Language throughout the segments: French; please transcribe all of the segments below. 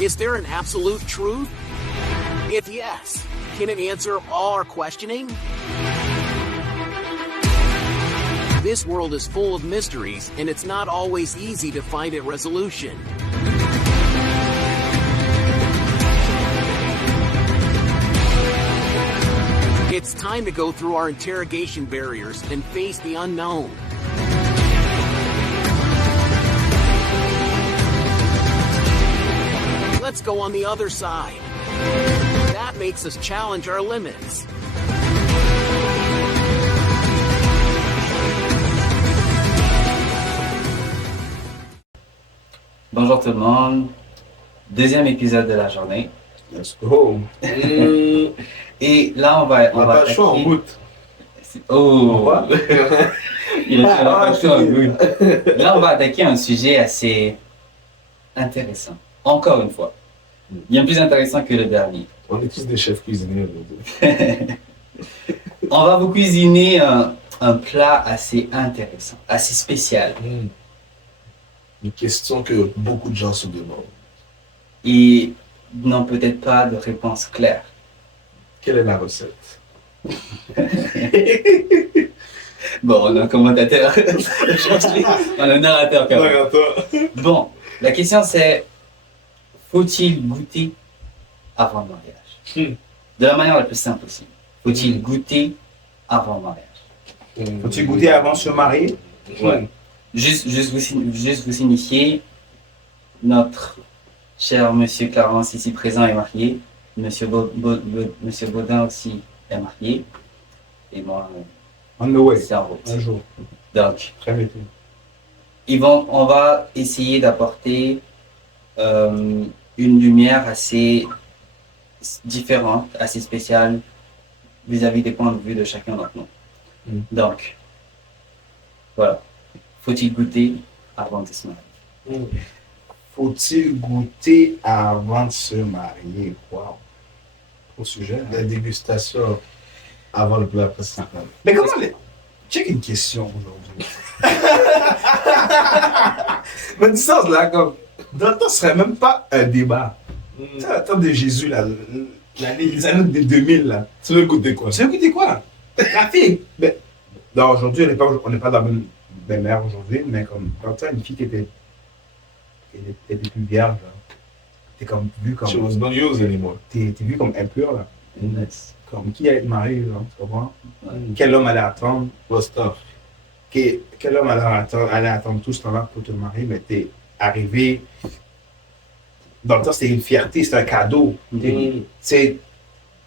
Is there an absolute truth? If yes, can it answer all our questioning? This world is full of mysteries, and it's not always easy to find a resolution. It's time to go through our interrogation barriers and face the unknown. Let's go on the other side. That makes us challenge our limits. Bonjour tout le monde, deuxième épisode de la journée. Let's go. Et là, on va pas le choix en bout. Oh! Il a pas le choix en bout. Là, on va attaquer un sujet assez intéressant. Encore une fois. Bien plus intéressant que le dernier. On est tous des chefs cuisiniers. On va vous cuisiner un plat assez intéressant, assez spécial. Une question que beaucoup de gens se demandent. Et n'ont peut-être pas de réponse claire. Quelle est la recette? Bon, on a un commentateur. On a un narrateur quand même. Bon, la question c'est, faut-il goûter avant le mariage? De la manière la plus simple possible. Faut-il goûter avant le mariage? Faut-il goûter avant de se marier? Ouais. Juste vous signifier, notre cher monsieur Clarence ici présent est marié, monsieur Baudin aussi est marié, et moi, On the way. c'est en route. Un jour. Donc, Très bien. on va essayer d'apporter une lumière assez différente, assez spéciale vis-à-vis des points de vue de chacun d'entre nous. Donc, voilà. Faut-il goûter avant de se marier? Faut-il goûter avant de se marier? Wow. Au sujet. La dégustation avant le plat principal. Mais comment les... Check une question aujourd'hui. Mais du sens là, comme... Dans le temps, ce serait même pas un débat. Tu sais, à la temps de Jésus, là, les années de 2000, là. Tu veux goûter quoi? Tu veux goûter quoi? La fille. Mais... Non, aujourd'hui, on n'est pas dans la même ère aujourd'hui, mais comme quand tu as une fille qui était plus vierge, là, t'es comme vu comme... She was not used anymore. T'es vu comme impur, là. Yes. Comme qui allait être marié, là, tu comprends? Ouais. Quel homme allait attendre? What's tough? Quel homme allait attendre tout ce temps-là pour te marier, mais t'es arrivé... Dans le temps, c'était une fierté, c'était un cadeau. C'est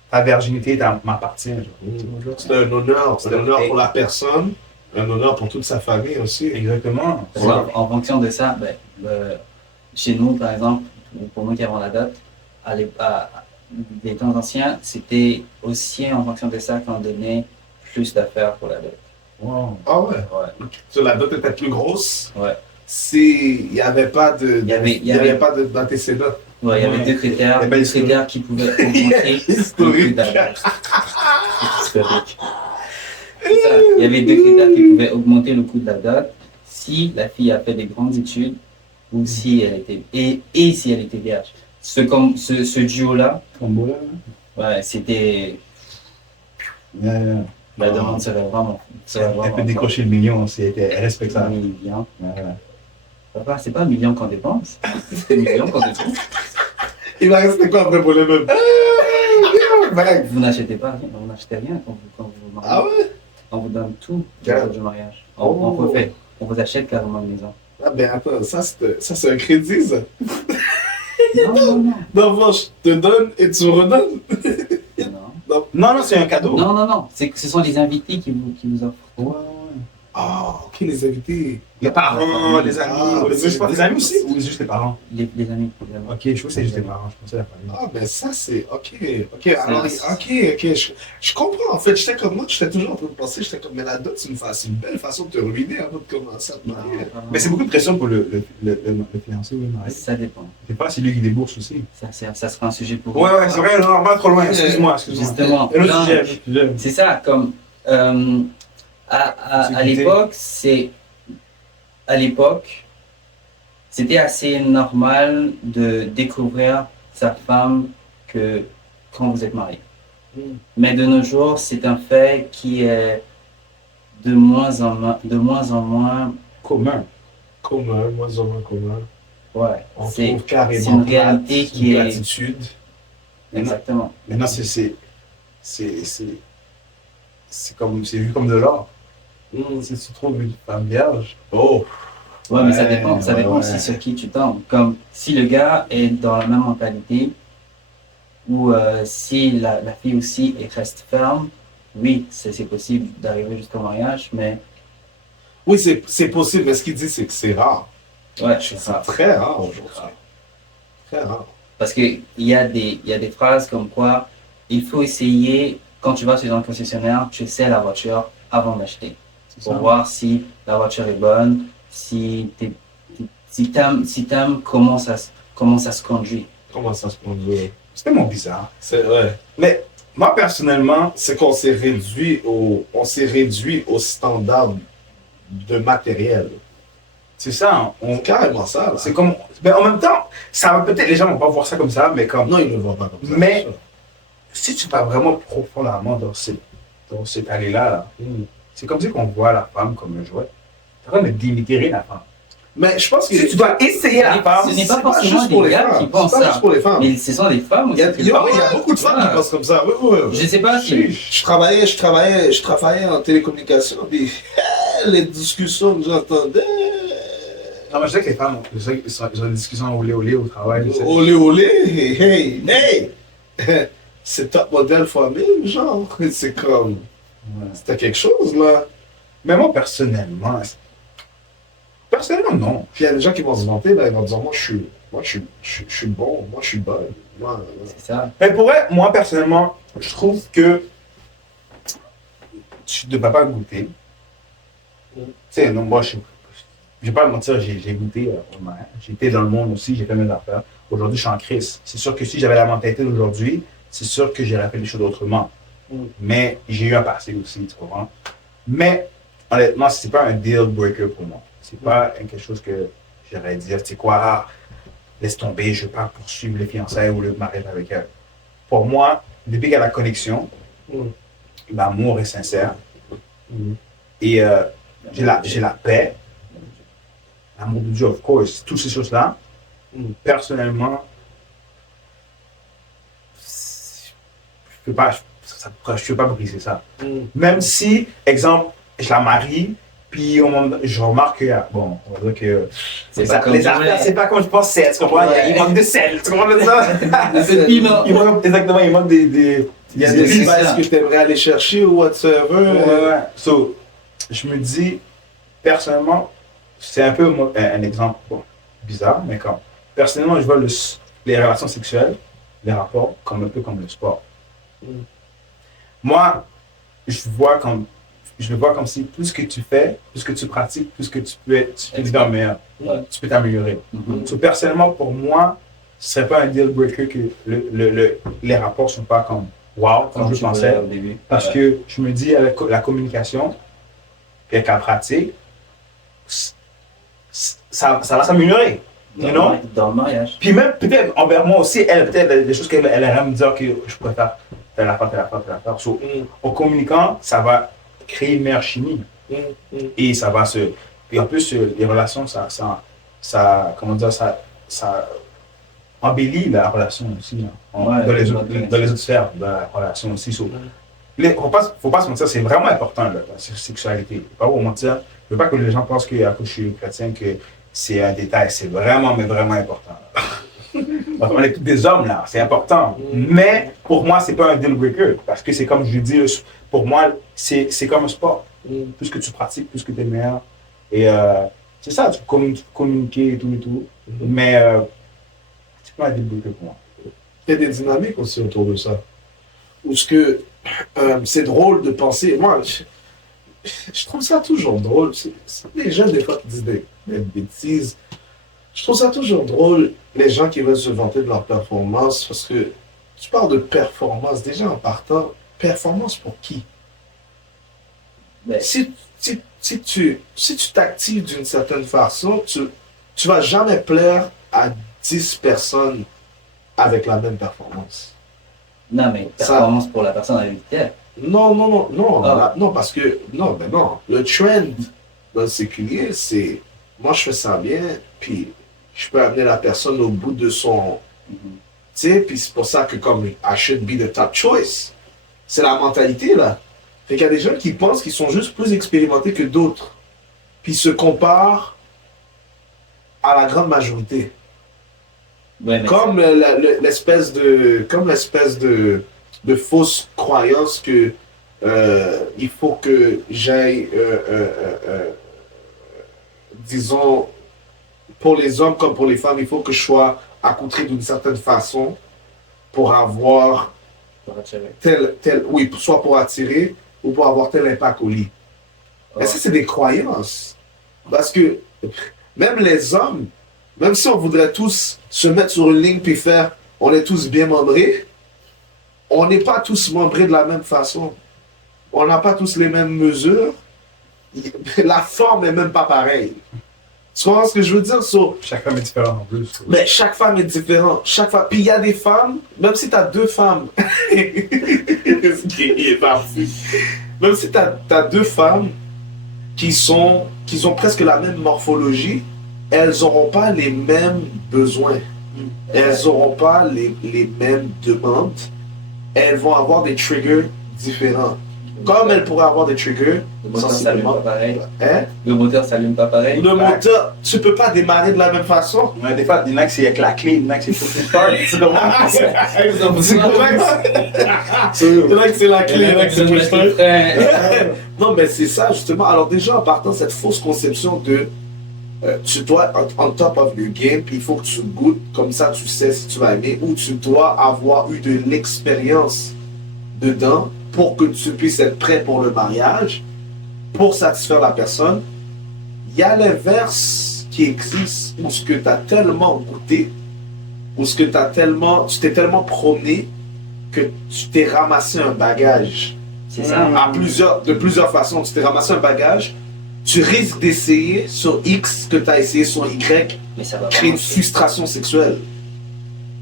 ta virginité m'appartient. Genre. C'est un honneur. C'est un honneur pour la personne, un honneur pour toute sa famille aussi. Exactement. Parce qu'en fonction de ça, chez nous, par exemple, pour nous qui avons la dot, les temps anciens, c'était aussi en fonction de ça qu'on donnait plus d'affaires pour la dot. Wow. Ah ouais? Ouais. So, la dot était plus grosse. Ouais. Il n'y avait pas Il y avait pas d'antécédents. Ouais, il y avait deux critères, Eh ben, deux critères qui pouvaient augmenter le coût d'affaires. C'est historique. C'est ça. Il y avait deux critères qui pouvaient augmenter le coût de la dot si la fille a fait des grandes études ou si elle était et si elle était vierge. Ce duo-là, Combo là. ouais, c'était la demande serait vraiment. Elle peut décrocher le million, elle respecte ça. Un million. Ouais. Papa, c'est pas un million qu'on dépense, c'est un million qu'on dépense. Il va rester quoi après pour les mêmes? Vous n'achetez pas rien, vous n'achetez rien quand vous mariez. Ah ouais? On vous donne tout le jour du mariage. On vous achète carrément une maison. Ah ben attends, ça c'est un crédit ça. Non. Non, je te donne et tu me redonnes. Non, c'est un cadeau. Non. Ce sont les invités qui vous offrent. Ouais. Ah, ok, les invités. Les parents, les amis. Ah, les amis aussi ou juste les parents? Les amis. Ok, je crois que c'est juste les parents, je pensais la famille. Ah, ben ça c'est. Alors, je comprends en fait. J'étais toujours en train de penser, mais la dot, c'est une belle façon de te ruiner avant de commencer à te marier. Mais c'est beaucoup de pression pour le fiancé ou le mari. Ça dépend. C'est pas celui qui débourse aussi. Ça sera un sujet pour Ouais, c'est vrai, non, on va trop loin, excuse-moi. Justement. Un autre sujet. C'est ça, comme à l'époque, c'était assez normal de découvrir sa femme que quand vous êtes marié. Mais de nos jours, c'est un fait qui est de moins en moins Commun. Commun, moins en moins commun. ouais, On c'est trouve carrément c'est une réalité plate, qui une est platitude. exactement. Maintenant, c'est vu comme de l'or. Si tu trouves une femme vierge, oh, Ouais, mais ça dépend ouais. aussi sur qui tu tombes. Comme si le gars est dans la même mentalité ou si la fille aussi reste ferme, oui, c'est possible d'arriver jusqu'au mariage, mais Oui, c'est possible, mais ce qu'il dit, c'est que c'est rare. ouais, C'est très rare aujourd'hui. Très rare. parce que il y a des phrases comme quoi il faut essayer quand tu vas chez un concessionnaire, tu essaies la voiture avant d'acheter pour voir si la voiture est bonne, si t'aimes comment ça se conduit. Comment ça se conduit? c'est tellement bizarre. C'est vrai. Mais moi, personnellement, C'est qu'on s'est réduit au standard de matériel. c'est ça. C'est carrément ça, là. C'est comme. Mais en même temps, ça va peut-être, les gens vont pas voir ça comme ça, mais comme. Non, ils ne le voient pas comme ça. Mais si tu vas vraiment profondément dans cette allée-là, là, c'est comme si on voit la femme comme un jouet. Tu es en train de dénigrer la femme. Mais je pense que Si tu dois essayer la femme, Ce n'est pas c'est forcément juste pour des les gars femmes. qui pensent C'est pas ça, juste pour les femmes. mais ce sont des femmes aussi. Il y a beaucoup de femmes qui pensent comme ça. Oui, oui, oui. Je sais pas si Je travaillais en télécommunication, puis les discussions que j'entendais. non, mais je sais que les femmes, ils ont des discussions olé au travail. tu sais. Olé, olé, hey, hey! C'est top modèle fois 1000, genre. C'est comme. Ouais. C'était quelque chose, là. Mais moi, personnellement, non. Puis il y a des gens qui vont se vanter, là, ils vont dire, moi, je suis bon, moi, je suis bonne. c'est ça. Mais pour elle, moi, personnellement, je trouve que tu ne devrais pas goûter. Tu sais, non, moi, je vais pas le mentir, j'ai goûté au mariage. J'étais dans le monde aussi, j'ai fait mes affaires. Aujourd'hui, je suis en crise. C'est sûr que si j'avais la mentalité d'aujourd'hui, c'est sûr que j'aurais fait les choses autrement. Mais j'ai eu un passé aussi, tu comprends? Mais honnêtement, c'est pas un deal breaker pour moi. C'est pas quelque chose que j'aurais dit, tu sais quoi, laisse tomber, je ne veux pas poursuivre les fiançailles ou le mariage avec elle. Pour moi, depuis qu'il y a la connexion, l'amour est sincère. Et j'ai la paix, l'amour de Dieu, of course, toutes ces choses-là. Personnellement, je ne peux pas briser ça. Même si, exemple, je la marie, puis je remarque que, bon, on va dire que C'est pas comme les je affaires, voulais. c'est pas comme je pensais, tu comprends? Ouais. Il manque de sel, tu comprends ça? Un peu de piment. Exactement, il manque des Il y a C'est des ça. spices que tu aimerais aller chercher ou whatsoever. Ouais. So, je me dis, personnellement, c'est un peu un exemple bizarre, mais comme, personnellement, je vois les relations sexuelles, les rapports, comme un peu comme le sport. Moi, je le vois comme si plus que tu fais, plus que tu pratiques, plus que tu peux devenir meilleur. Ouais. Tu peux t'améliorer. So, personnellement, pour moi, ce ne serait pas un deal breaker que les rapports ne sont pas comme wow, comme je pensais. au début. Parce que je me dis, avec la communication, puis avec la pratique, ça va s'améliorer. You know? Dans le mariage. Puis même, peut-être, envers moi aussi, elle, peut-être, des choses qu'elle aimerait me dire que je préfère telle affaire. So, en communiquant, ça va créer une meilleure chimie. Et ça va se... Puis en plus, les relations, comment dire, ça embellit la relation aussi. Ouais, dans les autres sphères de la relation aussi. So, faut pas se mentir, c'est vraiment important, la sexualité. Faut pas vous mentir. Je veux pas que les gens pensent qu'à cause que je suis chrétien, que c'est un détail. C'est vraiment, mais vraiment important. On est tous des hommes là, c'est important. Mais pour moi, c'est pas un deal breaker. Parce que c'est comme je dis, pour moi, c'est comme un sport. Plus que tu pratiques, plus que tu es meilleur. Et c'est ça, tu peux communiquer et tout. Mais c'est pas un deal breaker pour moi. Il y a des dynamiques aussi autour de ça. Où ce que c'est drôle de penser. Moi, je trouve ça toujours drôle. C'est les gens, des fois, qui disent des bêtises. Je trouve ça toujours drôle, les gens qui veulent se vanter de leur performance, parce que tu parles de performance, déjà en partant, performance pour qui? Ben, Si tu t'actives d'une certaine façon, tu vas jamais plaire à 10 personnes avec la même performance. Non, mais performance pour la personne individuelle. Non, parce que, non. Le trend dans le séculier, c'est, moi, je fais ça bien, puis je peux amener la personne au bout de son, tu sais, puis c'est pour ça que comme I should be the top choice. C'est la mentalité, là. Fait qu'il y a des gens qui pensent qu'ils sont juste plus expérimentés que d'autres. Puis ils se comparent à la grande majorité. Ouais, Comme l'espèce de fausse croyance que il faut que j'aille, disons, pour les hommes comme pour les femmes, il faut que je sois accoutré d'une certaine façon pour avoir oui, soit pour attirer ou pour avoir tel impact au lit. Et ça, c'est des croyances. Parce que même les hommes, même si on voudrait tous se mettre sur une ligne puis faire, on est tous bien membrés, on n'est pas tous membrés de la même façon. On n'a pas tous les mêmes mesures. La forme n'est même pas pareille. Tu comprends ce que je veux dire? Chaque femme est différente en plus. Mais chaque femme est différente. Chaque femme. Puis il y a des femmes, même si tu as deux femmes, ce qui est parti. Même si tu as deux femmes qui ont presque la même morphologie, elles n'auront pas les mêmes besoins. Elles n'auront pas les mêmes demandes. Elles vont avoir des triggers différents. Comme elles pourraient avoir des triggers, le moteur s'allume pas pareil. Hein? Le moteur s'allume pas pareil. Le moteur, tu peux pas démarrer de la même façon. Ouais, des fois, il y en a que c'est avec la clé, il y en a que c'est pour le start. C'est correct. Il y en a que c'est la clé, il y en a que c'est pour le start. Non, mais c'est ça, justement. Alors, déjà, en partant de cette fausse conception de tu dois être on top of your game, puis il faut que tu goûtes, comme ça tu sais si tu vas aimer, ou tu dois avoir eu de l'expérience dedans pour que tu puisses être prêt pour le mariage, pour satisfaire la personne. Il y a l'inverse qui existe, où ce que tu as tellement goûté, où ce que tu t'es tellement promené que tu t'es ramassé un bagage. C'est ça. De plusieurs façons, tu t'es ramassé un bagage. Tu risques d'essayer sur X que tu as essayé sur Y, mais ça va créer une frustration sexuelle.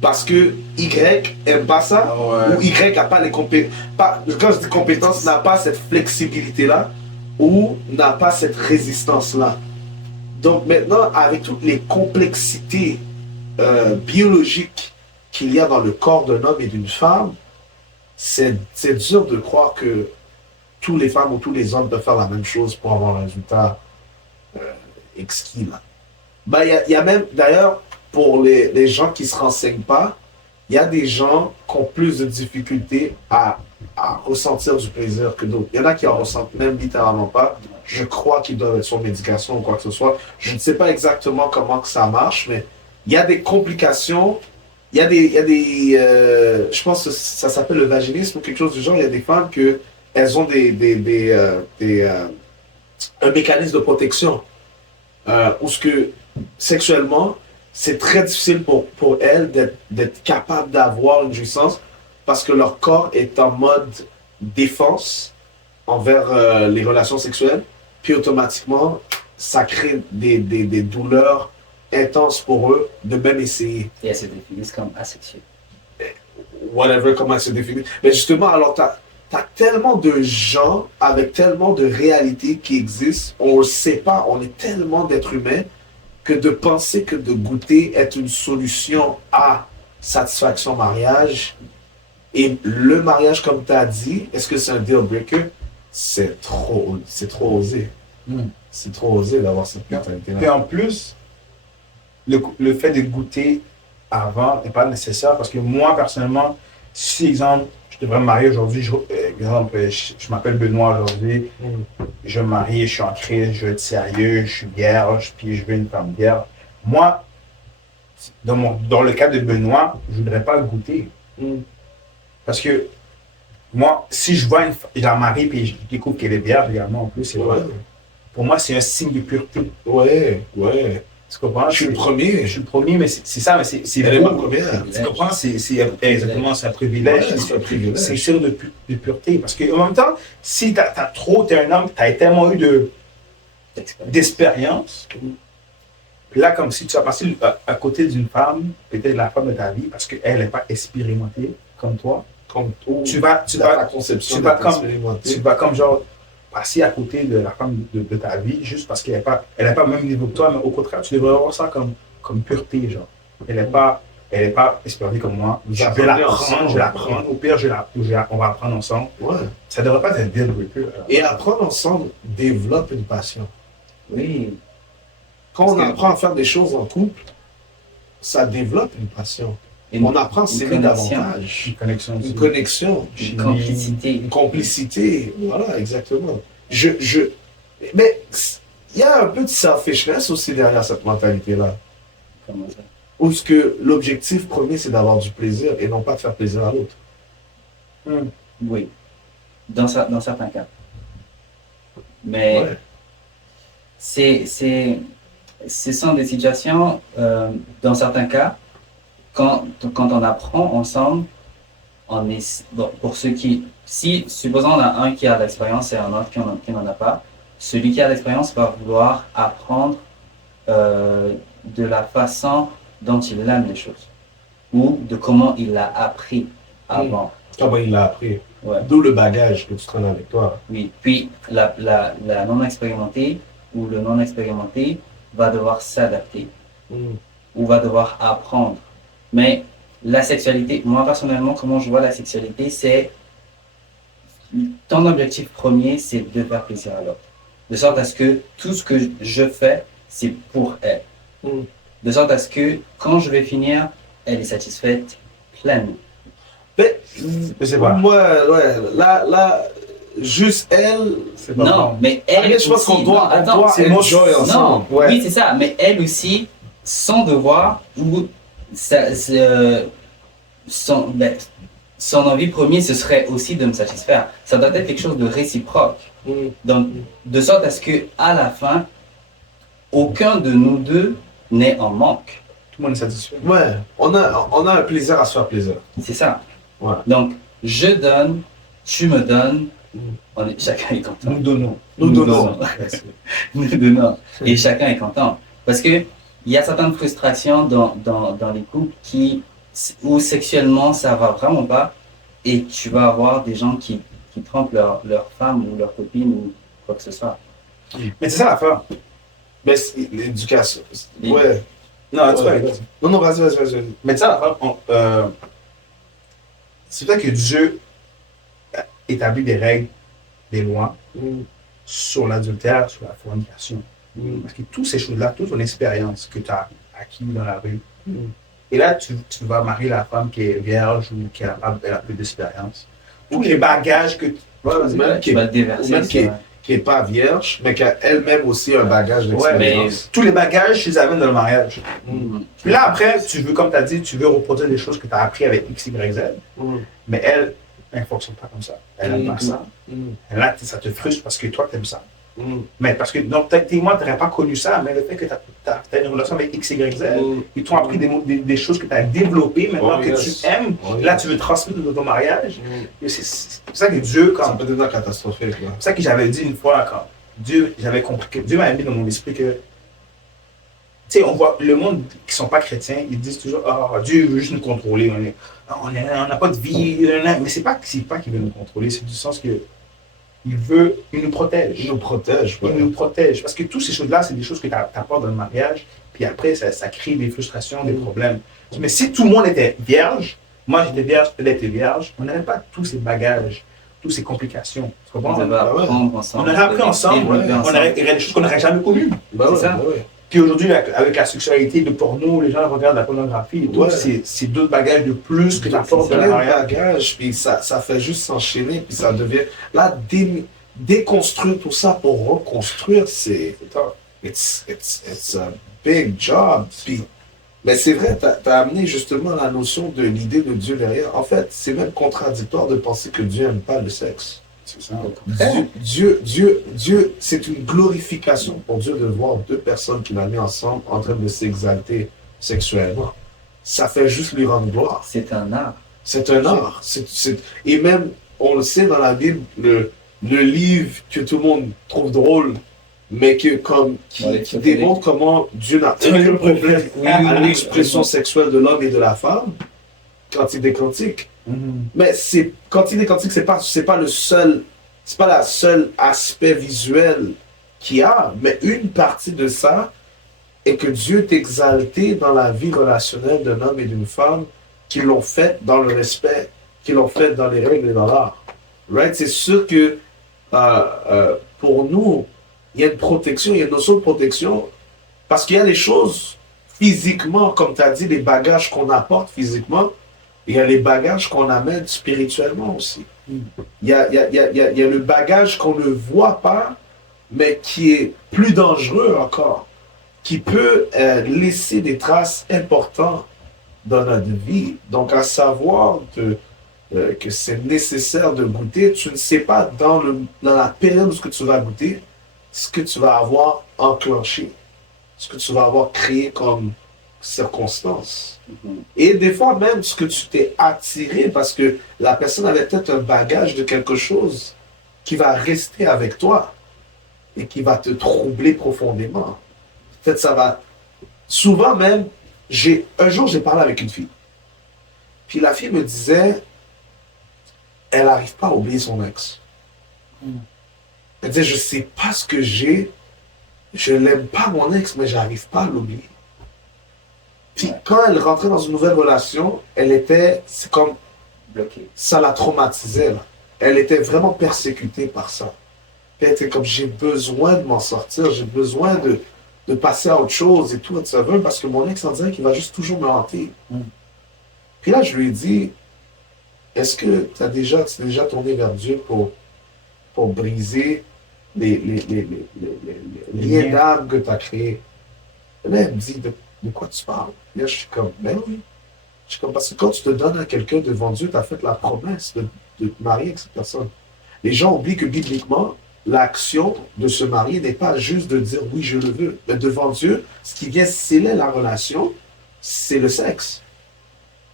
Parce que Y aime pas ça, ou Y n'a pas les compétences. Quand je dis compétences, n'a pas cette flexibilité-là, ou n'a pas cette résistance-là. Donc maintenant, avec toutes les complexités biologiques qu'il y a dans le corps d'un homme et d'une femme, c'est dur de croire que tous les femmes ou tous les hommes peuvent faire la même chose pour avoir un résultat exquis. Ben, y a même, d'ailleurs, pour les gens qui ne se renseignent pas, il y a des gens qui ont plus de difficultés à ressentir du plaisir que d'autres. Il y en a qui en ressentent même littéralement pas. Je crois qu'ils doivent être sur médication ou quoi que ce soit. Je ne sais pas exactement comment que ça marche, mais il y a des complications. Il y a des je pense que ça s'appelle le vaginisme ou quelque chose du genre. Il y a des femmes que elles ont un mécanisme de protection où ce que sexuellement c'est très difficile pour elles d'être capables d'avoir une jouissance parce que leur corps est en mode défense envers les relations sexuelles, puis automatiquement ça crée des douleurs intenses pour eux de même essayer. Et elles se définissent comme asexuées. Whatever, comment elles se définissent. Mais justement, alors t'as tellement de gens avec tellement de réalités qui existent, on ne sait pas, on est tellement d'êtres humains que de penser que de goûter est une solution à satisfaction mariage. Et le mariage, comme tu as dit, est-ce que c'est un deal breaker? C'est trop osé. C'est trop osé d'avoir cette mentalité-là. Et en plus, le fait de goûter avant n'est pas nécessaire parce que moi, personnellement, si, exemple, je devrais me marier aujourd'hui, je m'appelle Benoît aujourd'hui, je me marie, je suis en crise, je veux être sérieux, je suis vierge, puis je veux une femme vierge. Moi, dans le cas de Benoît, je ne voudrais pas le goûter. Parce que moi, si je vois je la marie et je découvre qu'elle est vierge également en plus, c'est vrai. Pour moi, c'est un signe de pureté. Ouais. Tu comprends? Je suis le premier. Je suis le premier, mais c'est ça, mais c'est elle est ma première. Tu comprends? C'est exactement, c'est un privilège. C'est un privilège. C'est sûr de pureté. Parce qu'en même temps, si t'es un homme, t'as tellement eu d'expérience, Puis là, comme si tu vas passer à côté d'une femme, peut-être la femme de ta vie, parce qu'elle n'est pas expérimentée comme toi. Comme tout, Tu vas la conception tu vas d'être comme- expérimenté. Tu vas comme genre passer à côté de la femme de ta vie juste parce qu'elle n'est pas au même niveau que toi, mais au contraire, tu devrais voir ça comme pureté, genre. Elle n'est pas expérimentée comme moi. Vous Je vais apprenez l'apprendre, ensemble. je vais l'apprendre. Au pire, on va apprendre ensemble. Ouais. Ça ne devrait pas être deal breaker. Et apprendre ensemble développe une passion. Oui. Quand Parce on que- apprend à faire des choses en couple, ça développe une passion. Une- On apprend à une s'aimer connexion. davantage. Une connexion aussi. Une connexion. Une complicité. Une complicité. Voilà, exactement. Mais il y a un peu de selfishness aussi derrière cette mentalité-là. Comment ça? Où ce que l'objectif premier, c'est d'avoir du plaisir et non pas de faire plaisir à l'autre. Oui. Dans certains cas. Mais Ouais. ce sont des situations, dans certains cas, quand on apprend ensemble, on est, bon, pour ceux qui, si, supposons on a un qui a l'expérience et un autre qui n'en a pas, celui qui a l'expérience va vouloir apprendre de la façon dont il aime les choses ou de comment il l'a appris avant. Comment il l'a appris. Ouais. D'où le bagage que tu traînes avec toi. Oui, puis la non-expérimentée ou le non-expérimenté va devoir s'adapter ou va devoir apprendre. Mais la sexualité, moi personnellement, comment je vois la sexualité, c'est ton objectif premier, c'est de faire plaisir à l'autre. De sorte à ce que tout ce que je fais, c'est pour elle. Mm. De sorte à ce que quand je vais finir, elle est satisfaite pleinement. Mais, Je sais pas. moi, ouais, là, juste elle, C'est pas Non, bon. mais elle je pense aussi, qu'on doit, non, attends, c'est enjoy non, ensemble. Ouais. oui, c'est ça, mais elle aussi, son devoir ou son envie premier, ce serait aussi de me satisfaire. Ça doit être quelque chose de réciproque. Mm. Donc, de sorte à ce que à la fin, aucun de nous deux n'est en manque. Tout le monde est satisfait. Ouais, on a un plaisir à se faire plaisir. C'est ça. Ouais. Donc, je donne, tu me donnes, Mm. chacun est content. Nous donnons. Nous donnons. Nous donnons. Et chacun est content. Parce que il y a certaines frustrations dans les couples où sexuellement ça va vraiment pas et tu vas avoir des gens qui trompent leur femme ou leur copine ou quoi que ce soit. Mais c'est ça l'affaire. Mais l'éducation. Oui. Ouais. Non, tu Ouais. vas Non, non, vas-y. Mais c'est ça l'affaire. C'est vrai que Dieu établit des règles, des lois Mm. sur l'adultère, sur la fornication. Mm. Parce que toutes ces choses-là, toute ton expérience que tu as acquis dans la rue, Mm. et là, tu vas marier la femme qui est vierge ou qui a peu d'expérience. Tous les bagages que tu... Ouais, même Tu vas le déverser. même c'est vrai. qui n'est pas vierge, mais qui a elle-même aussi un bagage Ouais, mais d'expérience. tous les bagages, tu les amènes dans le mariage. Mm. Puis là, après, tu veux, comme tu as dit, tu veux reproduire des choses que tu as appris avec X, Y, Z, Mm. mais elle ne fonctionne pas comme ça. Elle n'aime pas ça. Mm. Là, ça te frustre parce que toi, tu aimes ça. Mm. Mais parce que, donc, techniquement, tu n'aurais pas connu ça, mais le fait que tu as une relation avec X, Y, Z, Mm. ils t'ont appris des choses que tu as développées maintenant, Oh, que yes. tu aimes. Oh, yes. Là, tu veux transmettre dans ton mariage. Mm. Et c'est pour ça que Dieu, Ça quand. peut devenir catastrophique. Là. C'est pour ça que j'avais dit une fois, quand Dieu, j'avais compris que Dieu m'avait mis dans mon esprit que. Tu sais, on voit le monde qui ne sont pas chrétiens, ils disent toujours ah, Dieu veut juste nous contrôler. On n'a pas de vie. Mais c'est pas qu'il veut nous contrôler, c'est du sens que il nous protège. Il nous protège. Il Ouais. nous protège. Parce que toutes ces choses-là, c'est des choses que tu apportes dans le mariage, puis après, ça crée des frustrations, des problèmes. Mais si tout le monde était vierge, moi j'étais vierge, elle était vierge, on n'avait pas tous ces bagages, toutes ces complications. Tu comprends? On devait apprendre ensemble. On aurait appris ensemble, développer ouais. on aurait, il y aurait des choses qu'on n'aurait jamais connues. Bah C'est ouais, ça. bah ouais. Puis aujourd'hui, avec la sexualité, le porno, les gens regardent la pornographie et tout, Ouais. c'est d'autres bagages de plus que tu apportes dans Plein le de mariage. bagages, puis ça fait juste s'enchaîner, puis ça devient. Là, déconstruire tout ça pour reconstruire, c'est. It's a big job. Puis, mais c'est vrai, t'as amené justement la notion de l'idée de Dieu derrière. En fait, c'est même contradictoire de penser que Dieu n'aime pas le sexe. C'est ça. Dieu, c'est une glorification pour Dieu de voir deux personnes qu'il a mis ensemble en train de s'exalter sexuellement. Ça fait juste lui rendre gloire. C'est un art. C'est un art. Et même, on le sait dans la Bible, le livre que tout le monde trouve drôle, mais qui démontre comment Dieu n'a aucun problème à l'expression sexuelle de l'homme et de la femme. Cantique des Cantiques. Mais Cantique des Cantiques, c'est pas la seule aspect visuel qu'il y a, mais une partie de ça est que Dieu est exalté dans la vie relationnelle d'un homme et d'une femme qui l'ont fait dans le respect, qui l'ont fait dans les règles et dans l'art. Right? C'est sûr que pour nous, il y a une protection, il y a une notion de protection, parce qu'il y a les choses physiquement, comme tu as dit, les bagages qu'on apporte physiquement, il y a les bagages qu'on amène spirituellement aussi. Il y a le bagage qu'on ne voit pas, mais qui est plus dangereux encore, qui peut laisser des traces importantes dans notre vie. Donc, à savoir que c'est nécessaire de goûter, tu ne sais pas dans la période où ce que tu vas goûter, ce que tu vas avoir enclenché, ce que tu vas avoir créé comme circonstance. Et des fois même ce que tu t'es attiré parce que la personne avait peut-être un bagage de quelque chose qui va rester avec toi et qui va te troubler profondément. Peut-être ça va... Souvent même, un jour j'ai parlé avec une fille. Puis la fille me disait, elle n'arrive pas à oublier son ex. Elle disait, je sais pas ce que j'ai, je n'aime pas mon ex, mais j'arrive pas à l'oublier. Puis quand elle rentrait dans une nouvelle relation, c'est comme, Bloqué. Ça la traumatisait. Là. Elle était vraiment persécutée par ça. Puis elle était comme, j'ai besoin de m'en sortir, j'ai besoin de passer à autre chose et tout, etc. Parce que mon ex, on dirait qu'il va juste toujours me hanter. Puis là, je lui ai dit, est-ce que tu t'es déjà tourné vers Dieu pour briser les liens d'âme que tu as créés? Là, elle me dit, de quoi tu parles? Là, je suis comme, ben oui. Je suis comme, parce que quand tu te donnes à quelqu'un devant Dieu, tu as fait la promesse de te marier avec cette personne. Les gens oublient que bibliquement, l'action de se marier n'est pas juste de dire oui, je le veux. Mais devant Dieu, ce qui vient sceller la relation, c'est le sexe.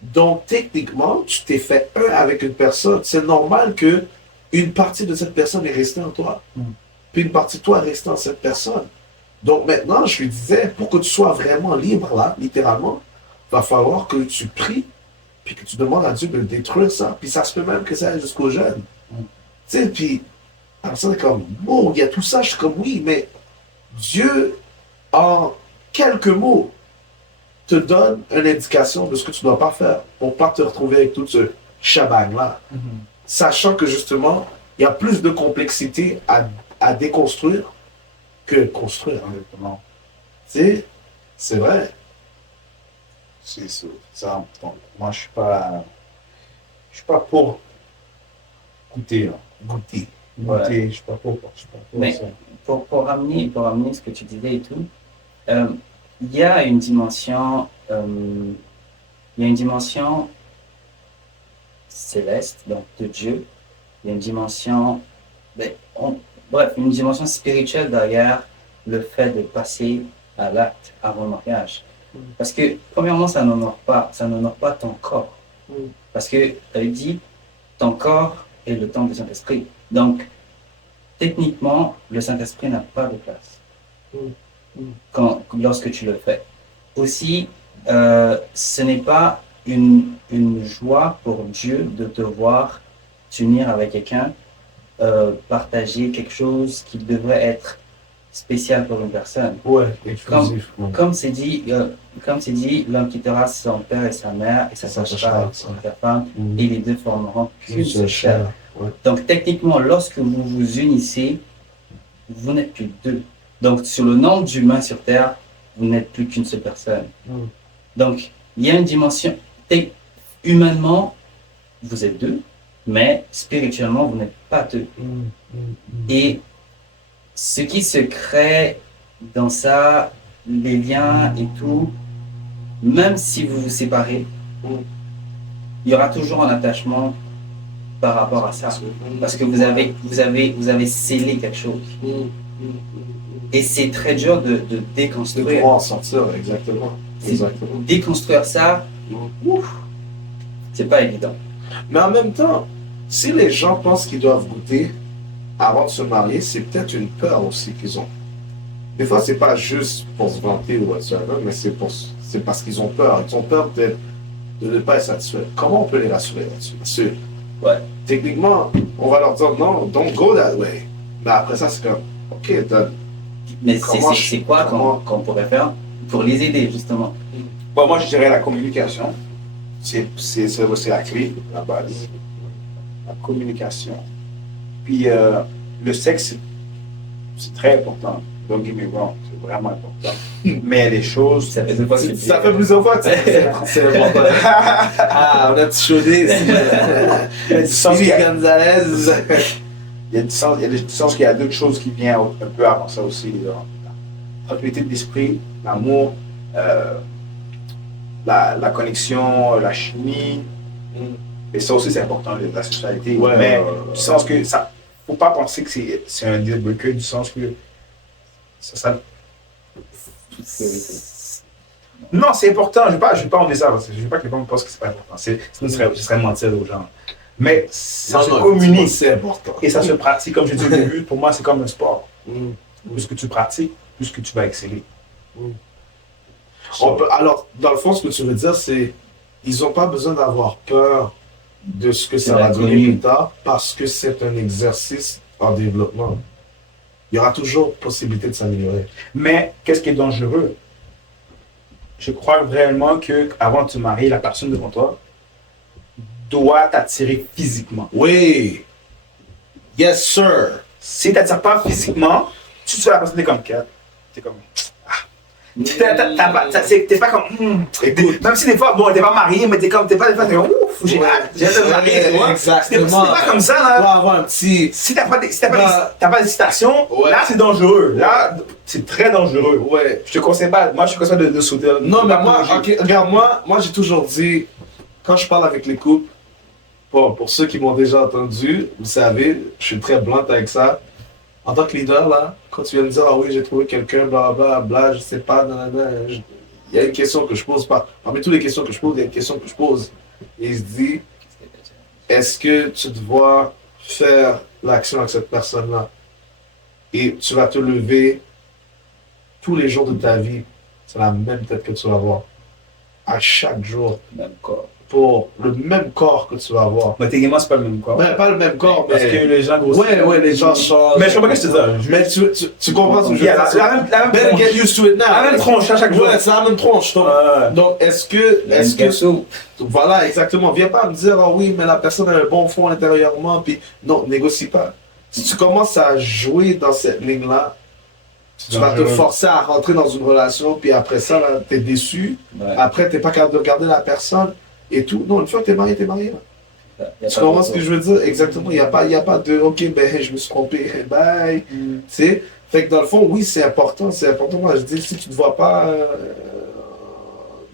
Donc, techniquement, tu t'es fait un avec une personne. C'est normal que une partie de cette personne est restée en toi. Puis une partie de toi est restée en cette personne. Donc maintenant, je lui disais, pour que tu sois vraiment libre là, littéralement, il va falloir que tu pries, puis que tu demandes à Dieu de détruire ça. Puis ça se peut même que ça aille jusqu'aux jeunes. Tu sais, puis, alors ça, c'est comme, bon, il y a tout ça, je suis comme, oui, mais Dieu, en quelques mots, te donne une indication de ce que tu ne dois pas faire pour ne pas te retrouver avec tout ce chabang-là. Sachant que justement, il y a plus de complexité à déconstruire que construire. Exactement. Tu sais, c'est vrai. C'est ça. Donc, moi, je suis pas pour goûter. Là. Goûter. Goûter, je suis pas pour Mais ça. pour ramener ce que tu disais et tout, il y a une dimension, céleste, donc de Dieu. Il y a une dimension, une dimension spirituelle derrière le fait de passer à l'acte avant le mariage. Parce que, premièrement, ça n'honore pas ton corps. Parce que, tu avais dit, ton corps est le temple du Saint-Esprit. Donc, techniquement, le Saint-Esprit n'a pas de place lorsque tu le fais. Aussi, ce n'est pas une joie pour Dieu de te voir t'unir avec quelqu'un, partager quelque chose qui devrait être spécial pour une personne. Ouais, exclusif. Comme c'est dit, l'homme quittera son père et sa mère et s'attachera à sa femme, et les deux formeront qu'une seule chair. Ouais. Donc techniquement, lorsque vous vous unissez, vous n'êtes plus deux. Donc sur le nombre d'humains sur Terre, vous n'êtes plus qu'une seule personne. Donc il y a une dimension, humainement, vous êtes deux, mais spirituellement, vous n'êtes pas deux. Et ce qui se crée dans ça, les liens et tout, même si vous vous séparez, il y aura toujours un attachement par rapport à ça. Parce que vous avez scellé quelque chose. Et c'est très dur de déconstruire. De pouvoir en sortir, exactement. Déconstruire ça, c'est pas évident. Mais en même temps, si les gens pensent qu'ils doivent goûter avant de se marier, c'est peut-être une peur aussi qu'ils ont. des fois, c'est pas juste pour se vanter ou whatsoever, mais c'est parce qu'ils ont peur. Ils ont peur de ne pas être satisfaits. Comment on peut les rassurer là-dessus? Parce que, techniquement, on va leur dire non, don't go that way. Mais après ça, c'est comme, ok, donne. Mais c'est quoi qu'on pourrait faire pour les aider, justement? Bon, moi, je dirais la communication. C'est la clé, la base. La communication. Puis, le sexe, c'est très important. Don't get me wrong, c'est vraiment important. Mais les choses... Ça fait deux fois que Ça fait plusieurs fois que c'est important. Ah, on a chaudé. Il y a du sens qu'il y a- Gonzalez. il y a du sens qu'il y a d'autres choses qui viennent un peu avant ça aussi. La tranquillité de l'esprit, l'amour, la connexion, la chimie. Et ça aussi, c'est important, la sexualité. Ouais, mais du sens que ça... Faut pas penser que c'est un deal breaker, du sens que... Non, c'est important. Je ne vais pas en dire ça. Parce que je ne veux pas que les gens pensent que c'est pas important. Sinon, ce serait mentir aux gens. Mais ça se communique. C'est important. Et ça se pratique. Comme je dis au début, pour moi, c'est comme un sport. Plus que tu pratiques, plus que tu vas exceller. Alors, dans le fond, ce que tu veux dire, c'est ils n'ont pas besoin d'avoir peur de ce que ça va donner plus tard parce que c'est un exercice en développement. Il y aura toujours possibilité de s'améliorer. Mais qu'est-ce qui est dangereux? Je crois réellement qu'avant de te marier, la personne devant toi doit t'attirer physiquement. Oui. Yes, sir. Si tu n'attires pas physiquement, tu te la personne, t'es comme quête. T'es comme... T'es pas comme... Écoute. Même si des fois, bon, t'es pas marié, mais t'es comme... T'es pas ouf, j'ai hâte de me marier, tu vois. Exactement. C'est pas comme ça, Tu là. dois avoir un petit... Si t'as pas d'hésitation, Ouais. là, c'est dangereux. Là, c'est très dangereux. Ouais. Je te conseille pas... Moi, je te conseille de sauter. Non, de mais pas moi, plonger. ok, regarde, moi j'ai toujours dit, quand je parle avec les couples, pour ceux qui m'ont déjà entendu, vous savez, je suis très blunt avec ça. En tant que leader, là, quand tu viens me dire, ah oui, j'ai trouvé quelqu'un, blablabla, je sais pas, nanana, il y a une question que je pose pas. Parmi toutes les questions que je pose, il y a une question que je pose. Et il se dit, est-ce que tu dois faire l'action avec cette personne-là? Et tu vas te lever tous les jours de ta vie, c'est la même tête que tu vas avoir. À chaque jour. Même corps. Pour le même corps que tu vas avoir. Mais techniquement, c'est pas le même corps. Ouais, pas le même corps, Parce que mais... les gens grossissent. Ouais, les gens changent. Mais je sais pas ce que je te dis. Mais tu comprends ce que je veux Il y a dire? la même Better tronche. get used to it now. La même tronche à chaque jour. Ouais, c'est la même tronche. Donc, est-ce que... Voilà, exactement. Viens pas me dire, ah oui, mais la personne a un bon fond intérieurement, puis non, négocie pas. Si tu commences à jouer dans cette ligne-là, tu vas te forcer à rentrer dans une relation, puis après ça, là, t'es déçu. Ouais. Après, t'es pas capable de regarder la personne et tout. Non, une fois que t'es marié, t'es marié. Là. Tu comprends ce que je veux dire? Exactement. Il n'y a pas de, ok, ben, je me suis trompé, bye. Tu sais? Fait que dans le fond, oui, c'est important. C'est important. Moi, je dis, si tu ne vois pas.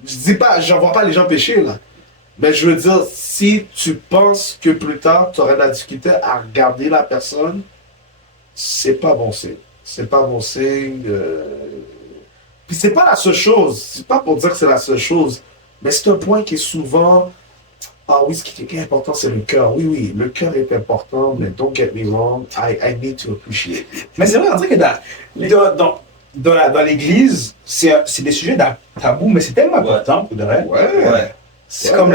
Je dis pas, j'en vois pas les gens pécher, là. Mais je veux dire, si tu penses que plus tard, tu aurais de la difficulté à regarder la personne, c'est pas bon signe. C'est pas bon signe. Puis c'est pas la seule chose. C'est pas pour dire que c'est la seule chose. Mais c'est un point qui est souvent. Ah oui, ce qui est important, c'est le cœur. Oui, oui, le cœur est important, mais don't get me wrong, I need to appreciate it. Mais c'est vrai, on dirait que dans l'église, c'est des sujets tabous, mais c'est tellement important pour de vrai. Ouais. C'est comme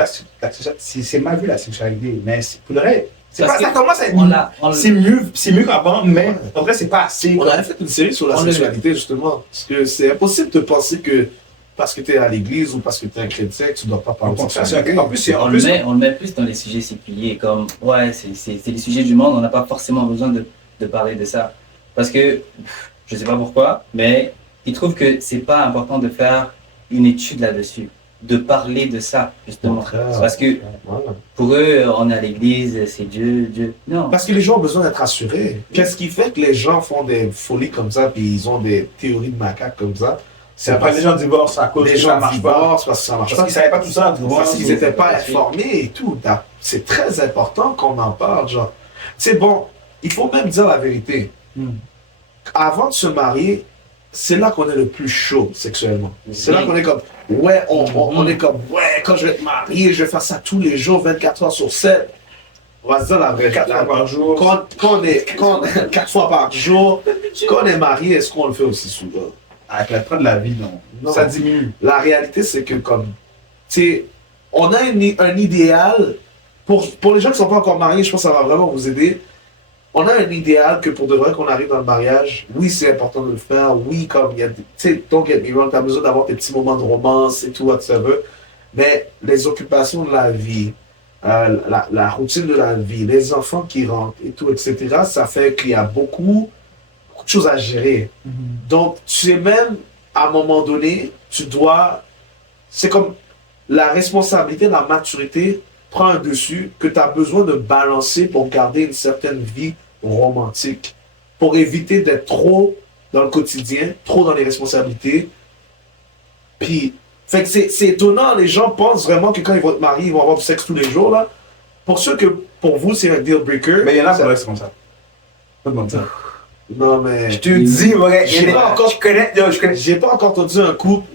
c'est mal vu la sexualité, mais pour de vrai. C'est pas, ça commence à être. C'est mieux qu'avant, mais en vrai, c'est pas assez. On avait fait une série sur la sexualité, justement. Parce que c'est impossible de penser que parce que tu es à l'église ou parce que tu es un chrétien, que tu ne dois pas parler de sexualité. En plus, on le met plus dans les sujets séculiers, comme, ouais, c'est les sujets du monde, on n'a pas forcément besoin de parler de ça. Parce que, je ne sais pas pourquoi, mais ils trouvent que c'est pas important de faire une étude là-dessus, de parler de ça, justement. Parce que pour eux, on est à l'église, c'est Dieu. Non. Parce que les gens ont besoin d'être assurés. Qu'est-ce qui fait que les gens font des folies comme ça, puis ils ont des théories de macaques comme ça? C'est après les gens divorcent à cause que ça marche pas. Parce que ça marche pas. Parce qu'ils savaient pas tout ça. Parce qu'ils n'étaient pas informés et tout. C'est très important qu'on en parle, genre. C'est bon, il faut même dire la vérité. Avant de se marier, c'est là qu'on est le plus chaud sexuellement. C'est là qu'on est comme, on est comme, ouais, quand je vais être marié, je vais faire ça tous les jours, 24 heures sur 7. On va se dire la vraie. 4 fois par jour. Quand 4 fois par jour, quand on est marié, est-ce qu'on le fait aussi souvent? Avec le temps de la vie, non. Non. Ça diminue. La réalité, c'est que comme, tu sais, on a un idéal, pour les gens qui ne sont pas encore mariés, je pense que ça va vraiment vous aider. On a un idéal que pour de vrai qu'on arrive dans le mariage, oui, c'est important de le faire, oui, comme il y a, tu sais, don't get me wrong, t'as besoin d'avoir tes petits moments de romance et tout, whatever, mais les occupations de la vie, la routine de la vie, les enfants qui rentrent et tout, etc., ça fait qu'il y a beaucoup de choses à gérer. Donc, tu sais même, à un moment donné, c'est comme la responsabilité, la maturité prend un dessus que tu as besoin de balancer pour garder une certaine vie romantique, pour éviter d'être trop dans le quotidien, trop dans les responsabilités. Puis, fait que c'est étonnant, les gens pensent vraiment que quand ils vont être mariés, ils vont avoir du sexe tous les jours, là. Pour ceux que, pour vous, c'est un deal breaker. Mais il y en a, c'est comme ça. Pas de mentir. Non, mais... Je te dis, ouais, J'ai pas encore... je connais. J'ai pas encore entendu un couple